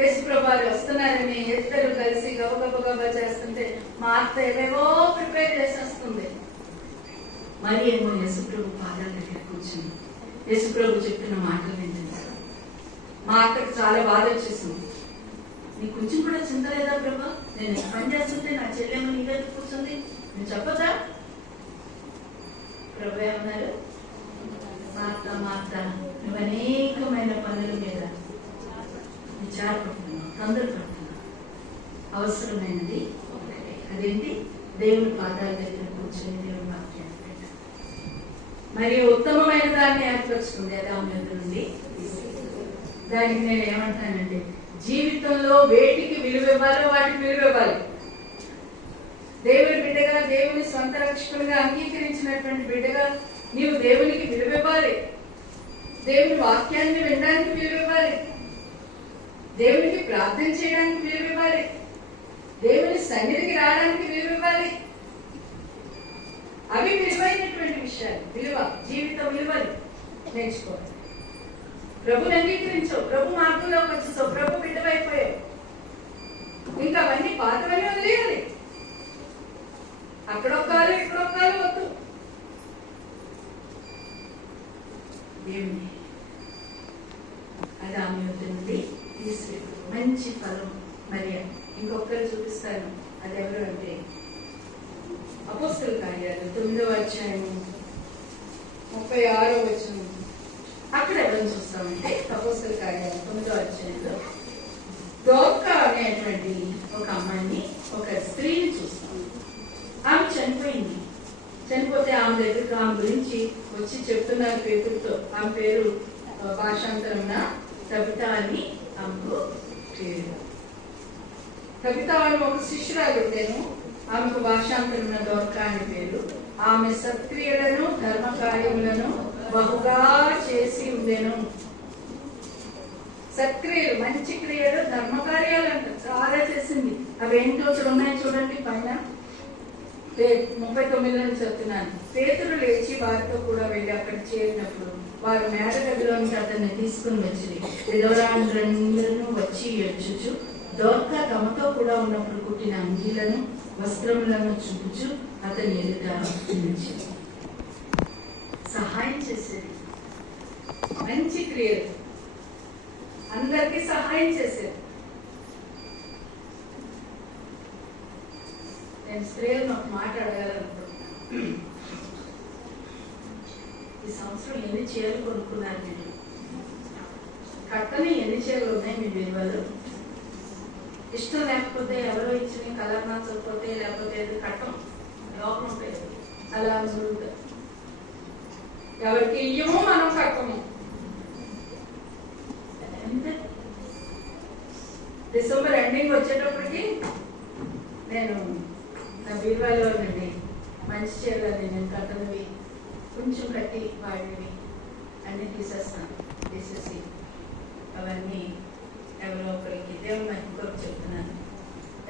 యేసు ప్రభువారు వస్తున్నారని ఇద్దరు కలిసి గబగబా చేస్తుంటే మార్త ఏవేవో ప్రిపేర్ చేసేస్తుంది. మరి ఏమో యేసు ప్రభు పాదాల దగ్గర కూర్చుని యేసు ప్రభు చెప్పిన మాటలు వింటుంది. మా అక్కడికి చాలా బాధ వచ్చేసింది. నీకు కొంచెం కూడా చింత లేదా ప్రభా? నేను పని చేస్తుంటే నా చెల్లెమ్మ నీ దగ్గర కూర్చుంది, నేను చెప్పదా? ప్రభు ఏమన్నారు? మార్త మార్త నువ్వు అనేకమైన పనుల మీద విచారపడుతున్నావు, తొందరపడుతున్నావు. అవసరమైనది ఒకటే, అదేంటి? దేవుని పాదాల దగ్గర కూర్చొని దేవుని వాక్యాన్ని పెట్టాలి. మరి ఉత్తమమైన దాన్ని ఏర్పరచుకుంది, అది ఆమె దగ్గర నుండి. దానికి నేను ఏమంటానంటే, జీవితంలో వేటికి విలువ ఇవ్వాలో వాటికి విలువ ఇవ్వాలి. దేవుని బిడ్డగా, దేవుని స్వంత రక్షకులుగా అంగీకరించినటువంటి బిడ్డగా నీవు దేవునికి విలువ ఇవ్వాలి. దేవుని వాక్యాన్ని వినడానికి విలువ ఇవ్వాలి. దేవునికి ప్రార్థన చేయడానికి విలువ ఇవ్వాలి. దేవుని సన్నిధికి రావడానికి విలువ ఇవ్వాలి. అవి విలువైనటువంటి విషయాలు. విలువ, జీవిత విలువలు నేర్చుకోవాలి. ప్రభుని అంగీకరించవు, ప్రభు మార్గంలోకి వచ్చేసావు, ప్రభు బిడ్డవైపోయావు. ఇంకా అవన్నీ పాతవన్నీ వదిలేయాలి. అక్కడొక్కాలు ఇక్కడొక్కాలు వద్దు. దేవుని అది ఆమె వద్ద నుండి తీసుకెళ్ళి మంచి ఫలం. మరి ఇంకొకరు చూపిస్తాను. అది ఎవరు అంటే అపోస్తలుల కార్యాలు 9వ అధ్యాయం 36వ వచనం. అక్కడ ఎవరిని చూస్తామంటే అపోస్తలుల కార్యాలు 9వ అధ్యాయంలో దోర్కా అనేటువంటి ఒక అమ్మాయిని, ఒక స్త్రీని చూస్తాం. ఆమె చనిపోయింది. చనిపోతే ఆమె దగ్గరకు ఆమె గురించి వచ్చి చెప్తున్నారు పేతులతో. ఆమె పేరు భాషాంతరమున తబిత అని ఆమెకు పేరు. తబిత అని ఒక శిష్యురాలు ఉండేను. ఆమెకు భాషాంతరమున దోర్కా అని పేరు. ఆమె సత్క్రియలను ధర్మ కార్యములను బహుగా చేసి ఉండేను. సత్క్రియలు, మంచి క్రియలు, ధర్మ కార్యాలు అంట చాలా చేసింది. అవి ఏంటో అక్కడ ఉన్నాయి చూడండి పైన. 39 చెప్తున్నాను. పేతురు లేచి వారితో కూడా వెళ్ళి అక్కడ చేరినప్పుడు వారు మేడ గదిలోనికి అతన్ని తీసుకుని వచ్చి విధవరాండ్రందరూ వచ్చి ఏడ్చుచు దోర్కా తమతో కూడా ఉన్నప్పుడు కుట్టిన అంగీలను వస్త్రములను చూపుచు అతని ఎదుట నిలిచింది. సహాయం చేసేది, మంచి క్రియలు, అందరికీ సహాయం చేసేది. నేను స్త్రీలను ఒక మాట అడగాలనుకుంటున్నాను. ఈ సంవత్సరం ఎన్ని చీరలు కొనుక్కున్నారు మీరు? కట్టని ఎన్ని చీరలు ఉన్నాయి మీ విలువలు? ఇష్టం లేకపోతే ఎవరో ఇచ్చిన కలర్ నచ్చకపోతే లేకపోతే ఏదో కట్టం లోపం ఉంటాయి. అలా ఉంటుంది. ఎవరికి ఇయ్యము, మనం కట్టము. డిసెంబర్ ఎండింగ్ వచ్చేటప్పటికి నేను నా బీరువాలో నుండి మంచి చీరలని నేను కట్టనివి కొంచెం కట్టి వాడివి అన్నీ తీసేసి అవన్నీ ఎవరో ఒకరికి దేవుని మహిమకు చెప్తున్నాను,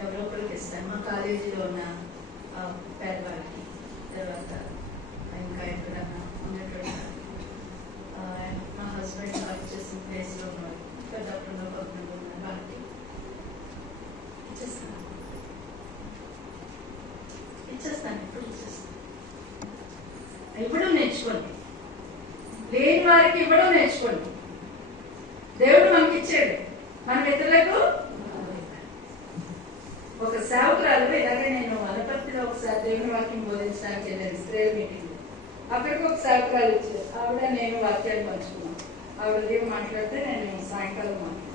ఎవరో ఒకరికి ఇస్తాను. మా కాలేజీలో ఉన్న పేదవాళ్ళకి, తర్వాత ఇంకా ఎక్కడన్నా ఉన్నటువంటి మా హస్బెండ్ వర్క్ చేసిన ప్లేస్లో ఉన్నారు, పెద్దప్పుడు కొంతమంది ఉన్నారు, వాళ్ళకి ఇచ్చేస్తాను. ఇప్పుడు ఇచ్చేస్తాను. ఇవ్వడం నేర్చుకోండి. లేని వారికి ఇవ్వడం నేర్చుకోండి. దేవుడు మనకి ఇచ్చాడు, మన మిత్రులకు. ఒక సేవకురాలు ఇలాగే నేను వనపర్తిలో ఒకసారి దేవుని వాక్యం బోధించడానికి వెళ్ళాను, స్త్రీల మీటింగ్. అక్కడికి ఒక సేవకురాలు ఇచ్చారు. ఆవిడ నేను వాక్యాలు పంచుకున్నాను. ఆవిడ దేవుడు మాట్లాడితే నేను సాయంకాలం మాట్లాడాను.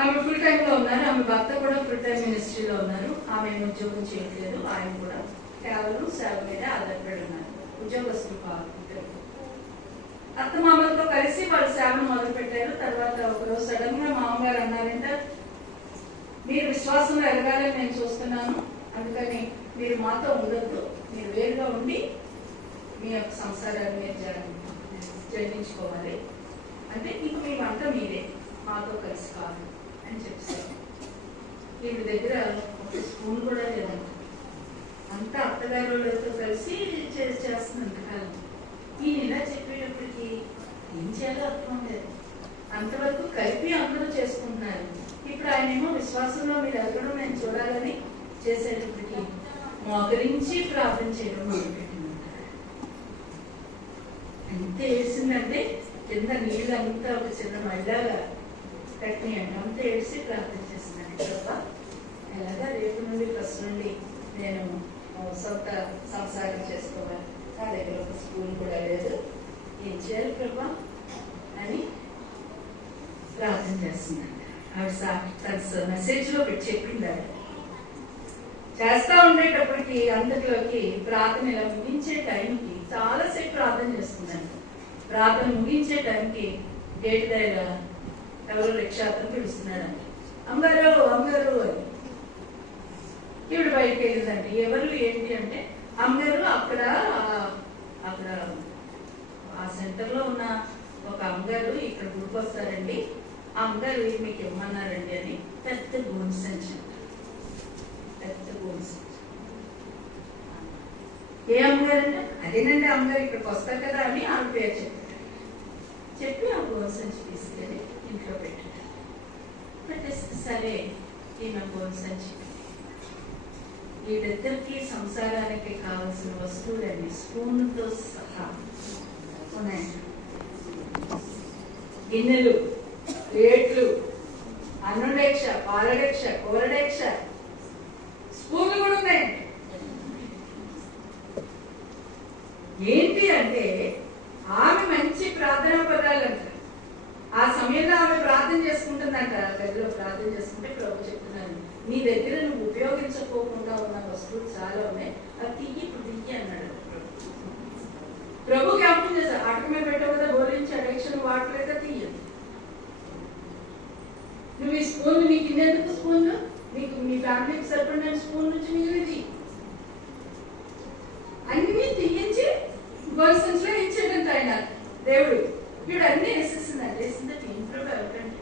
ఆమె ఫుల్ టైమ్ లో ఉన్నారు. ఆమె భర్త కూడా ఫుల్ టైం మినిస్ట్రీలో ఉన్నారు. ఆమె ఉద్యోగం చేయట్లేదు. ఆయన కూడా కేవలం సేవ మీద ఆధారపడి ఉన్నారు. ఉద్యోగస్తులు కాదు. అత్తమామలతో కలిసి వాళ్ళు సేవను మొదలు పెట్టారు. తర్వాత ఒకరోజు సడన్ గా మామగారు అన్నారంట, మీరు విశ్వాసంలో ఎదగాలని నేను చూస్తున్నాను, అందుకని మీరు మాతో ఉండొద్దు, మీరు వేరుగా ఉండి మీ యొక్క సంసారాన్ని మీరు జయించుకోవాలి. అంటే ఇంక మీ వంట మీరే, మాతో కలిసి కాదు అని చెప్పారు. వీళ్ళ దగ్గర ఒక స్పూన్ కూడా లేదంట. అంతా అత్తగారులతో కలిసి చేస్తున్నంత కాలం. ఈయన ఇలా చెప్పేటప్పటికి ఏం చేయాలో అర్థం లేదు. అంతవరకు కలిపి అందరూ చేసుకుంటున్నారు. ఇప్పుడు ఆయన ఏమో విశ్వాసంలో మీరు ఎదగడం నేను చూడాలని చేసేటప్పటికి మోకరించి ప్రార్థన చేయడం మొదలుపెట్టిందంట. ఎంత వేసిందంటే కింద నీళ్ళంతా ఒక చిన్న మళ్ళాగా కట్టినాయంట. అంతా ఏడిసి ప్రార్థన చేస్తున్నాను. తప్ప ఎలాగా రేపు నుండి ఫస్ట్ నుండి నేను సొంత సంసారం చేసుకోవాలి. నా దగ్గర ఒక స్కూల్ కూడా లేదు, ఏం చేయాలి ప్రభా అని ప్రార్థన చేస్తున్నాను. ఆవిడ తన మెసేజ్ లో చెప్పింది. ఆవిడ చేస్తా ఉండేటప్పటికి అంతట్లోకి ప్రార్థన ఇలా ముగించే టైంకి చాలాసేపు ప్రార్థన చేస్తుందండి. ప్రార్థన ముగించే టైంకి గేట్ దగ్గర ఎవరో రిక్షా అతను పిలుస్తున్నాడండి. అమ్మగారు అమ్మగారు అని. ఈవిడ బయటకు వెళ్ళిందండి. ఎవరు ఏంటి అంటే అమ్మగారు అక్కడ ఆ సెంటర్ లో ఉన్న ఒక అమ్మగారు ఇక్కడ గుడికి వస్తారండి, ఆ అమ్మగారు మీకు ఇవ్వమన్నారండి అని పెద్ద గోను సంచి, పెద్ద గోను సంచి. ఏ అమ్మగారు అంటే అదేనండి అమ్మగారు ఇక్కడికి వస్తారు కదా అని ఆవిడ పేరు చెప్పి ఆ గోను సంచి తీసుకెళ్ళి ఇంట్లో పెట్టేస్తే సరే ఈమె గోను సంచి వీళ్ళిద్దరికి సంసారానికి కావలసిన వస్తువులన్నీ స్పూన్తో సహా ఉన్నాయండి. గిన్నెలు, ప్లేట్లు, అన్నుడేక్ష, పాలడేక్ష, కూరడేక్ష, స్పూన్లు కూడా ఉన్నాయండి. ఏంటి అంటే ఆమె మంచి ప్రార్థనా పదాలు అంట. ఆ సమయంలో ఆమె ప్రార్థన చేసుకుంటుందంట. గదిలో ప్రార్థన చేసుకుంటే ప్రభు చెప్తున్నాను, నీ దగ్గర నువ్వు ఉపయోగించకోకుండా ఉన్న వస్తువులు చాలా ఉన్నాయి, అది తియ్యి ఇప్పుడు తియ్యి అన్నాడు ప్రభు. జ్ఞాపకం చేశారు, అటక మీద పెట్టావు కదా బోరించి అడెక్షన్ వాడలేదా తీయదు. నువ్వు ఈ స్పూన్ నీకు ఇన్నెందుకు స్పూన్, నీకు మీ ఫ్యామిలీకి సరిపడిన స్పూన్ నుంచి మిగిలిది అన్ని తీయించి గోల్ సంచిలో ఇచ్చాడంట ఆయన దేవుడు. వీడు అన్ని వేసేసిందండి. వేసిందంటే ఇంట్లో ఎవరికంటే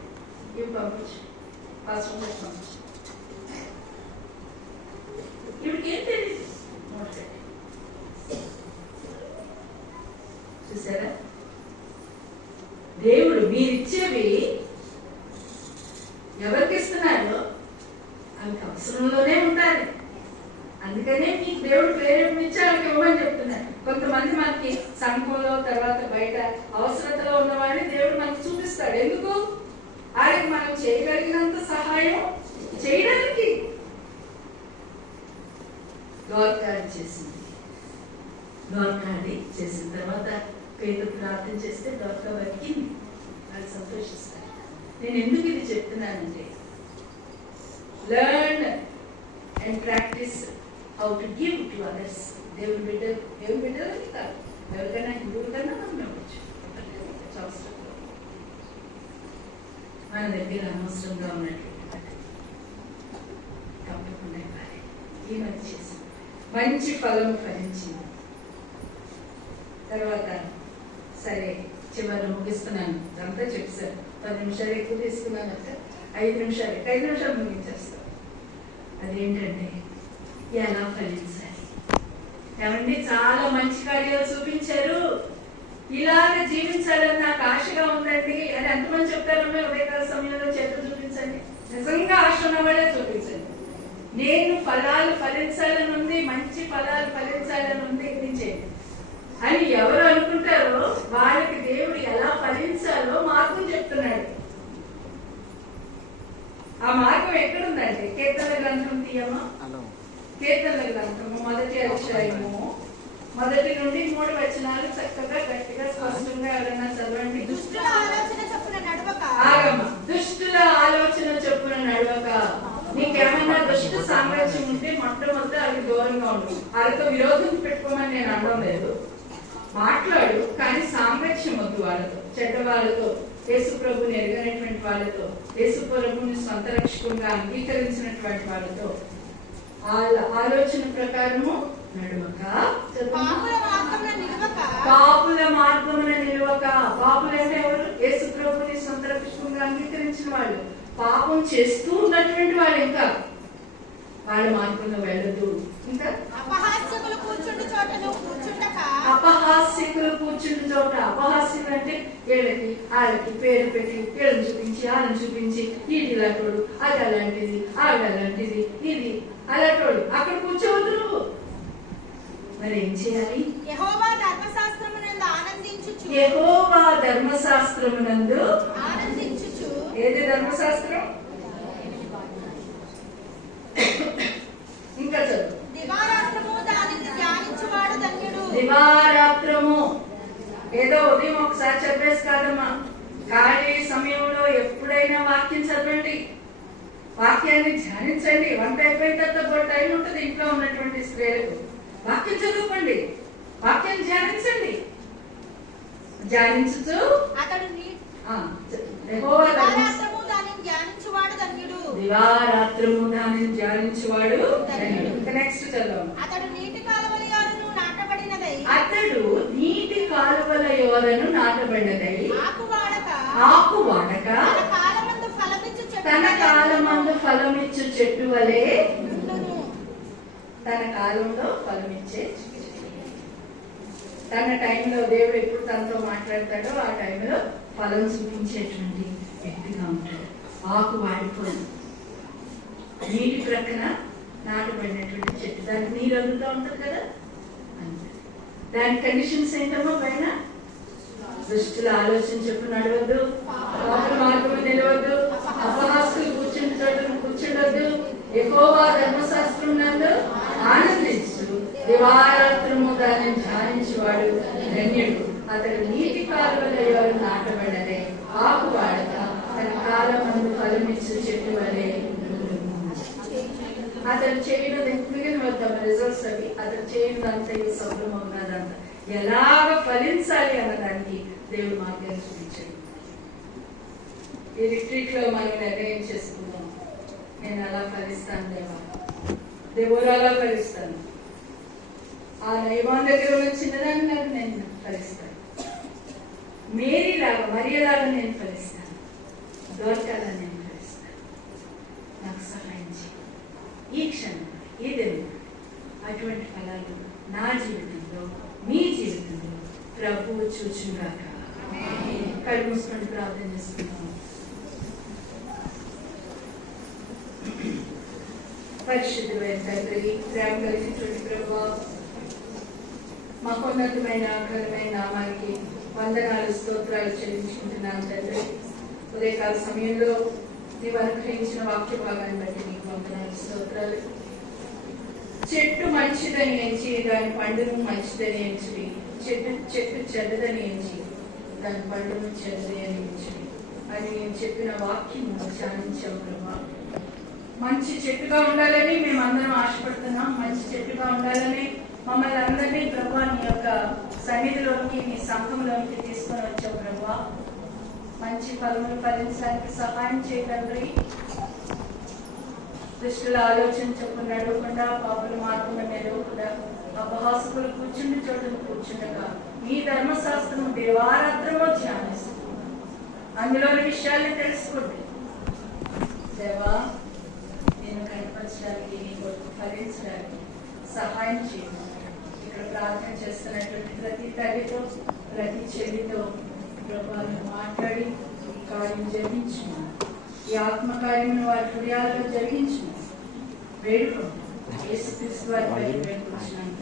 ఇవి పంపించు, పాస్టర్ పంపించు. ఇవిడికి ఏం తెలియదు. చూసారా, దేవుడు మీరిచ్చేవి ఎవరికి ఇస్తున్నారో ఆమెకు అవసరంలోనే ఉంటారు. అందుకనే మీకు దేవుడు ప్రేరేపణించి వాళ్ళకి ఇవ్వమని చెప్తున్నారు. కొంతమంది మనకి సంఘంలో తర్వాత బయట అవసరతలో ఉన్న వాళ్ళని దేవుడు మనకు చూపిస్తాడు. ఎందుకు? వాళ్ళకి మనం చేయగలిగినంత సహాయం చేయడానికి. దోర్కాడి చేసింది. దోర్కాడి చేసిన తర్వాత పేరు ప్రార్థన చేస్తే దోర్కా బతికింది. వాళ్ళు సంతోషిస్తారు. నేను ఎందుకు ఇది చెప్తున్నానంటే, learn and practice how to give to others. దేవుని బిడ్డలకి కాదు, ఎవరికైనా హిందువులకైనా మనం ఇవ్వచ్చు. మన దగ్గర అనవసరంగా ఉన్నట్టు తప్పకుండా ఇవ్వాలి. ఈ మధ్య చేసింది, మంచి ఫలం ఫలించింది. తర్వాత సరే చివరిలో ముగిస్తున్నాను. అంతా చెప్పాను. 10 నిమిషాలు ఎక్కువ తీసుకున్నాను అంటే 5 నిమిషాలు ముగించేస్తాను. అదేంటంటే ఎలా ఫలించాలి. ఏమండి, చాలా మంచి కార్యాలు చూపించారు, ఇలాగ జీవించాలని నాకు ఆశగా ఉందండి అని ఎంతమంది చెప్తారు? ఉదయకాల సమయంలో చేతులు చూపించండి. నిజంగా ఆశ ఉన్న వాళ్ళే చూపించండి. నేను ఫలాలు ఫలించాలని ఉంది, మంచి ఫలాలు ఫలించాలని ఉంది, ఇది చేయండి అని ఎవరు అనుకుంటారో వాళ్ళకి దేవుడు ఎలా ఫలించాలో మార్గం చెప్తున్నాడు. ఆ మార్గం ఎక్కడుందంటే కీర్తనల గ్రంథం తీయమా. కీర్తనల గ్రంథము 1వ అధ్యాయము 1 నుండి 3 వచనాలు చక్కగా గట్టిగా స్పష్టంగా ఎవరైనా చదవండి. దుష్టుల ఆలోచన చొప్పున నడవక. ఆగమ్మ. దుష్టుల ఆలోచన చొప్పున నడవక. నీకేమైనా దుష్ట సామ్రాజ్యం ఉంటే మొట్టమొదట అది దూరంగా ఉండు. వాళ్ళతో విరోధం పెట్టుకోమని నేను అనడం లేదు, మాట్లాడు, కానీ సామ్రాజ్యం వద్దు వాళ్ళతో, చెడ్డ వాళ్ళతో, యేసు ప్రభుని ఎరగనటువంటి వాళ్ళతో, యేసు ప్రభుని సొంత రక్షకునిగా అంగీకరించినటువంటి వాళ్ళతో వాళ్ళ ఆలోచన ప్రకారము నడవక. పాపుల మార్గమున నిలవక. పాపులు అంటే ఎవరు? యేసు ప్రభుని సొంత రక్షకునిగా అంగీకరించిన వాళ్ళు. పాపం చేస్తూ ఉన్నటువంటి వాళ్ళు ఇంకా వాళ్ళ మార్గంలో వెళ్ళదు. ఇంకా అపహాస్యకులు కూర్చుండు చోట నువ్వు కూర్చుండక. అపహాస్యకులు కూర్చుండు చోట. అపహాస్యం అంటే వీళ్ళకి వాళ్ళకి పేరు పెట్టి వీళ్ళని చూపించి వాళ్ళని చూపించి ఇది ఇలాంటోడు, అది అలాంటిది, ఆవిడ అలాంటిది, ఇది అలాంటోడు, అక్కడ కూర్చోవద్దు నువ్వు. మరి ఏం చేయాలి? యెహోవా ధర్మశాస్త్రమునందు ఆనందించుచు. యెహోవా ధర్మశాస్త్రమునందు ఆనందించుచు. ఏది ధర్మశాస్త్రం? ఇంకా చదువు. దివారాత్రము దానిని ధ్యానించువాడు ధన్యుడు. దివారాత్రము ఏదో ఉదయం ఒకసారి చదివేసి కాదమ్మా, ఖాళీ సమయంలో ఎప్పుడైనా వాక్యం చదవండి, వాక్యాన్ని ధ్యానించండి. వంట అయిపోయిన తర్వాత టైం ఉంటుంది ఇంట్లో ఉన్నటువంటి స్త్రీలకు. వాక్యం చదువుకోండి, వాక్యం ధ్యానించండి. ధ్యానించుతూ అతడు దివారాత్రము దానిని ధ్యానించువాడు ధన్యుడు. దివారాత్రము దానిని ధ్యానించువాడు ధన్యుడు. నెక్స్ట్ చదవం. అతడు నీటి కాలువల యోరను నాటబడినదై, అతడు నీటి కాలువల యోరను నాటబడినదై, ఆకు వాడక తన కాలమందు ఫలమిచ్చు చెట్టు తన కాలమందు ఫలమిచ్చు చెట్టు వలె ఉండును. తన కాలంలో ఫలమిచ్చే, తన టైంలో దేవుడు ఎప్పుడు తనతో మాట్లాడతాడో ఆ టైంలో ఫలం చూపించేటువంటి వ్యక్తిగా ఉంటాడు. ఆకు వాడిపోదు, నీటి ప్రక్కన నాటబడినటువంటి చెట్టు, దానికి నీరు అందుతూ ఉంటుంది కదా. దాని కండిషన్స్ ఏంటమ్మా? పైన దుష్టుల ఆలోచన చెప్పు నడవద్దు, పాపుల మార్గము నిలవద్దు, అపహాస్యులు కూర్చుండి చోటను కూర్చుండొద్దు, యెహోవా ధర్మశాస్త్రం నందు ఆనందించు, దివారాత్రము దానిని ధ్యానించువాడు ధన్యుడు. అతడు నీటి కాలువల యోరను నాటబడలే, ఆకు వాడక తన కాలమందు ఫలమిచ్చు చెట్టు వలె. అతడు చేయడం మిగిలిన వద్దాం రిజల్ట్స్ అవి. అతడు చేయడంతా సఫలం అవునదంట. ఎలాగ ఫలించాలి అన్నదానికి దేవుడు మార్గాన్ని చూపించాడు. ఈ రిట్రీట్ లో మనం నిర్ణయం చేసుకుందాం, నేను అలా ఫలిస్తాను దేవా, దేవుడు అలా ఫలిస్తాను. ఆ నైవాన్ దగ్గర ఉన్న చిన్నదాన్ని లాగా నేను ఫలిస్తాను, మేరీలాగా మరియలాగా నేను ఫలిస్తాను, దొరకాలా నేను ఫలిస్తాను. నాకు సహాయం చేయి ఈ క్షణం, ఈ దినం. అటువంటి ఫలాలు నా జీవితంలో, మీ జీవితంలో ప్రభువు చూచుగాక. కళ్ళు మూసుకొని ప్రార్థన చేసుకున్నాం. పరిశుద్ధమైన తండ్రి, ప్రేమ కలిగినటువంటి ప్రభువా, మహోన్నతమైన ఘనమైన నామానికి వందనాలు, స్తోత్రాలు చెల్లించుకుంటున్నాను తండ్రి. ఉదయకాల సమయంలో నీవు అనుగ్రహించిన వాక్య భాగాన్ని బట్టి నీకు వందనాలు, స్తోత్రాలు. చెట్టు మంచిదని ఎంచి దాని పండును మంచిదని ఎంచి, చెట్టు చెడ్డదని ఎంచి దాని పండును చెడ్డదని ఎంచి అని నేను చెప్పిన వాక్యం ధ్యానించావు ప్రభా. మంచి చెట్టుగా ఉండాలని మేము అందరం ఆశపడుతున్నాం. మంచి చెట్టుగా ఉండాలని మమ్మల్ని అందరినీ ప్రభా నీ యొక్క సన్నిధిలోనికి, నీ సంఘంలోనికి తీసుకొని వచ్చావు ప్రభా. మంచి ఫలములు ఫలించడానికి సహాయం చేయగలరి. దుష్టుల ఆలోచన చొప్పున నడవకుండా, పాపుల మార్గంలో నిలవకుండా, అపహాసకులు కూర్చుండి చోటును కూర్చుండగా ఈ ధర్మశాస్త్రము దివారాత్రము ధ్యానిస్తూ అందులోని విషయాల్ని తెలుసుకోండి దేవా. నేను కనపరచడానికి, నీ కొరకు ఫలించడానికి సహాయం చేయండి. ఇక్కడ ప్రార్థన చేస్తున్నటువంటి ప్రతి తల్లితో, ప్రతి చెల్లితో ప్రభావం మాట్లాడి ఈ కార్యం జరిగించు, ఈ ఆత్మకార్యమును వారి హృదయాల్లో జరిగించు. వేడుకో యేసుక్రీస్తు వారి పేరు వేడుకొచ్చున్నాను.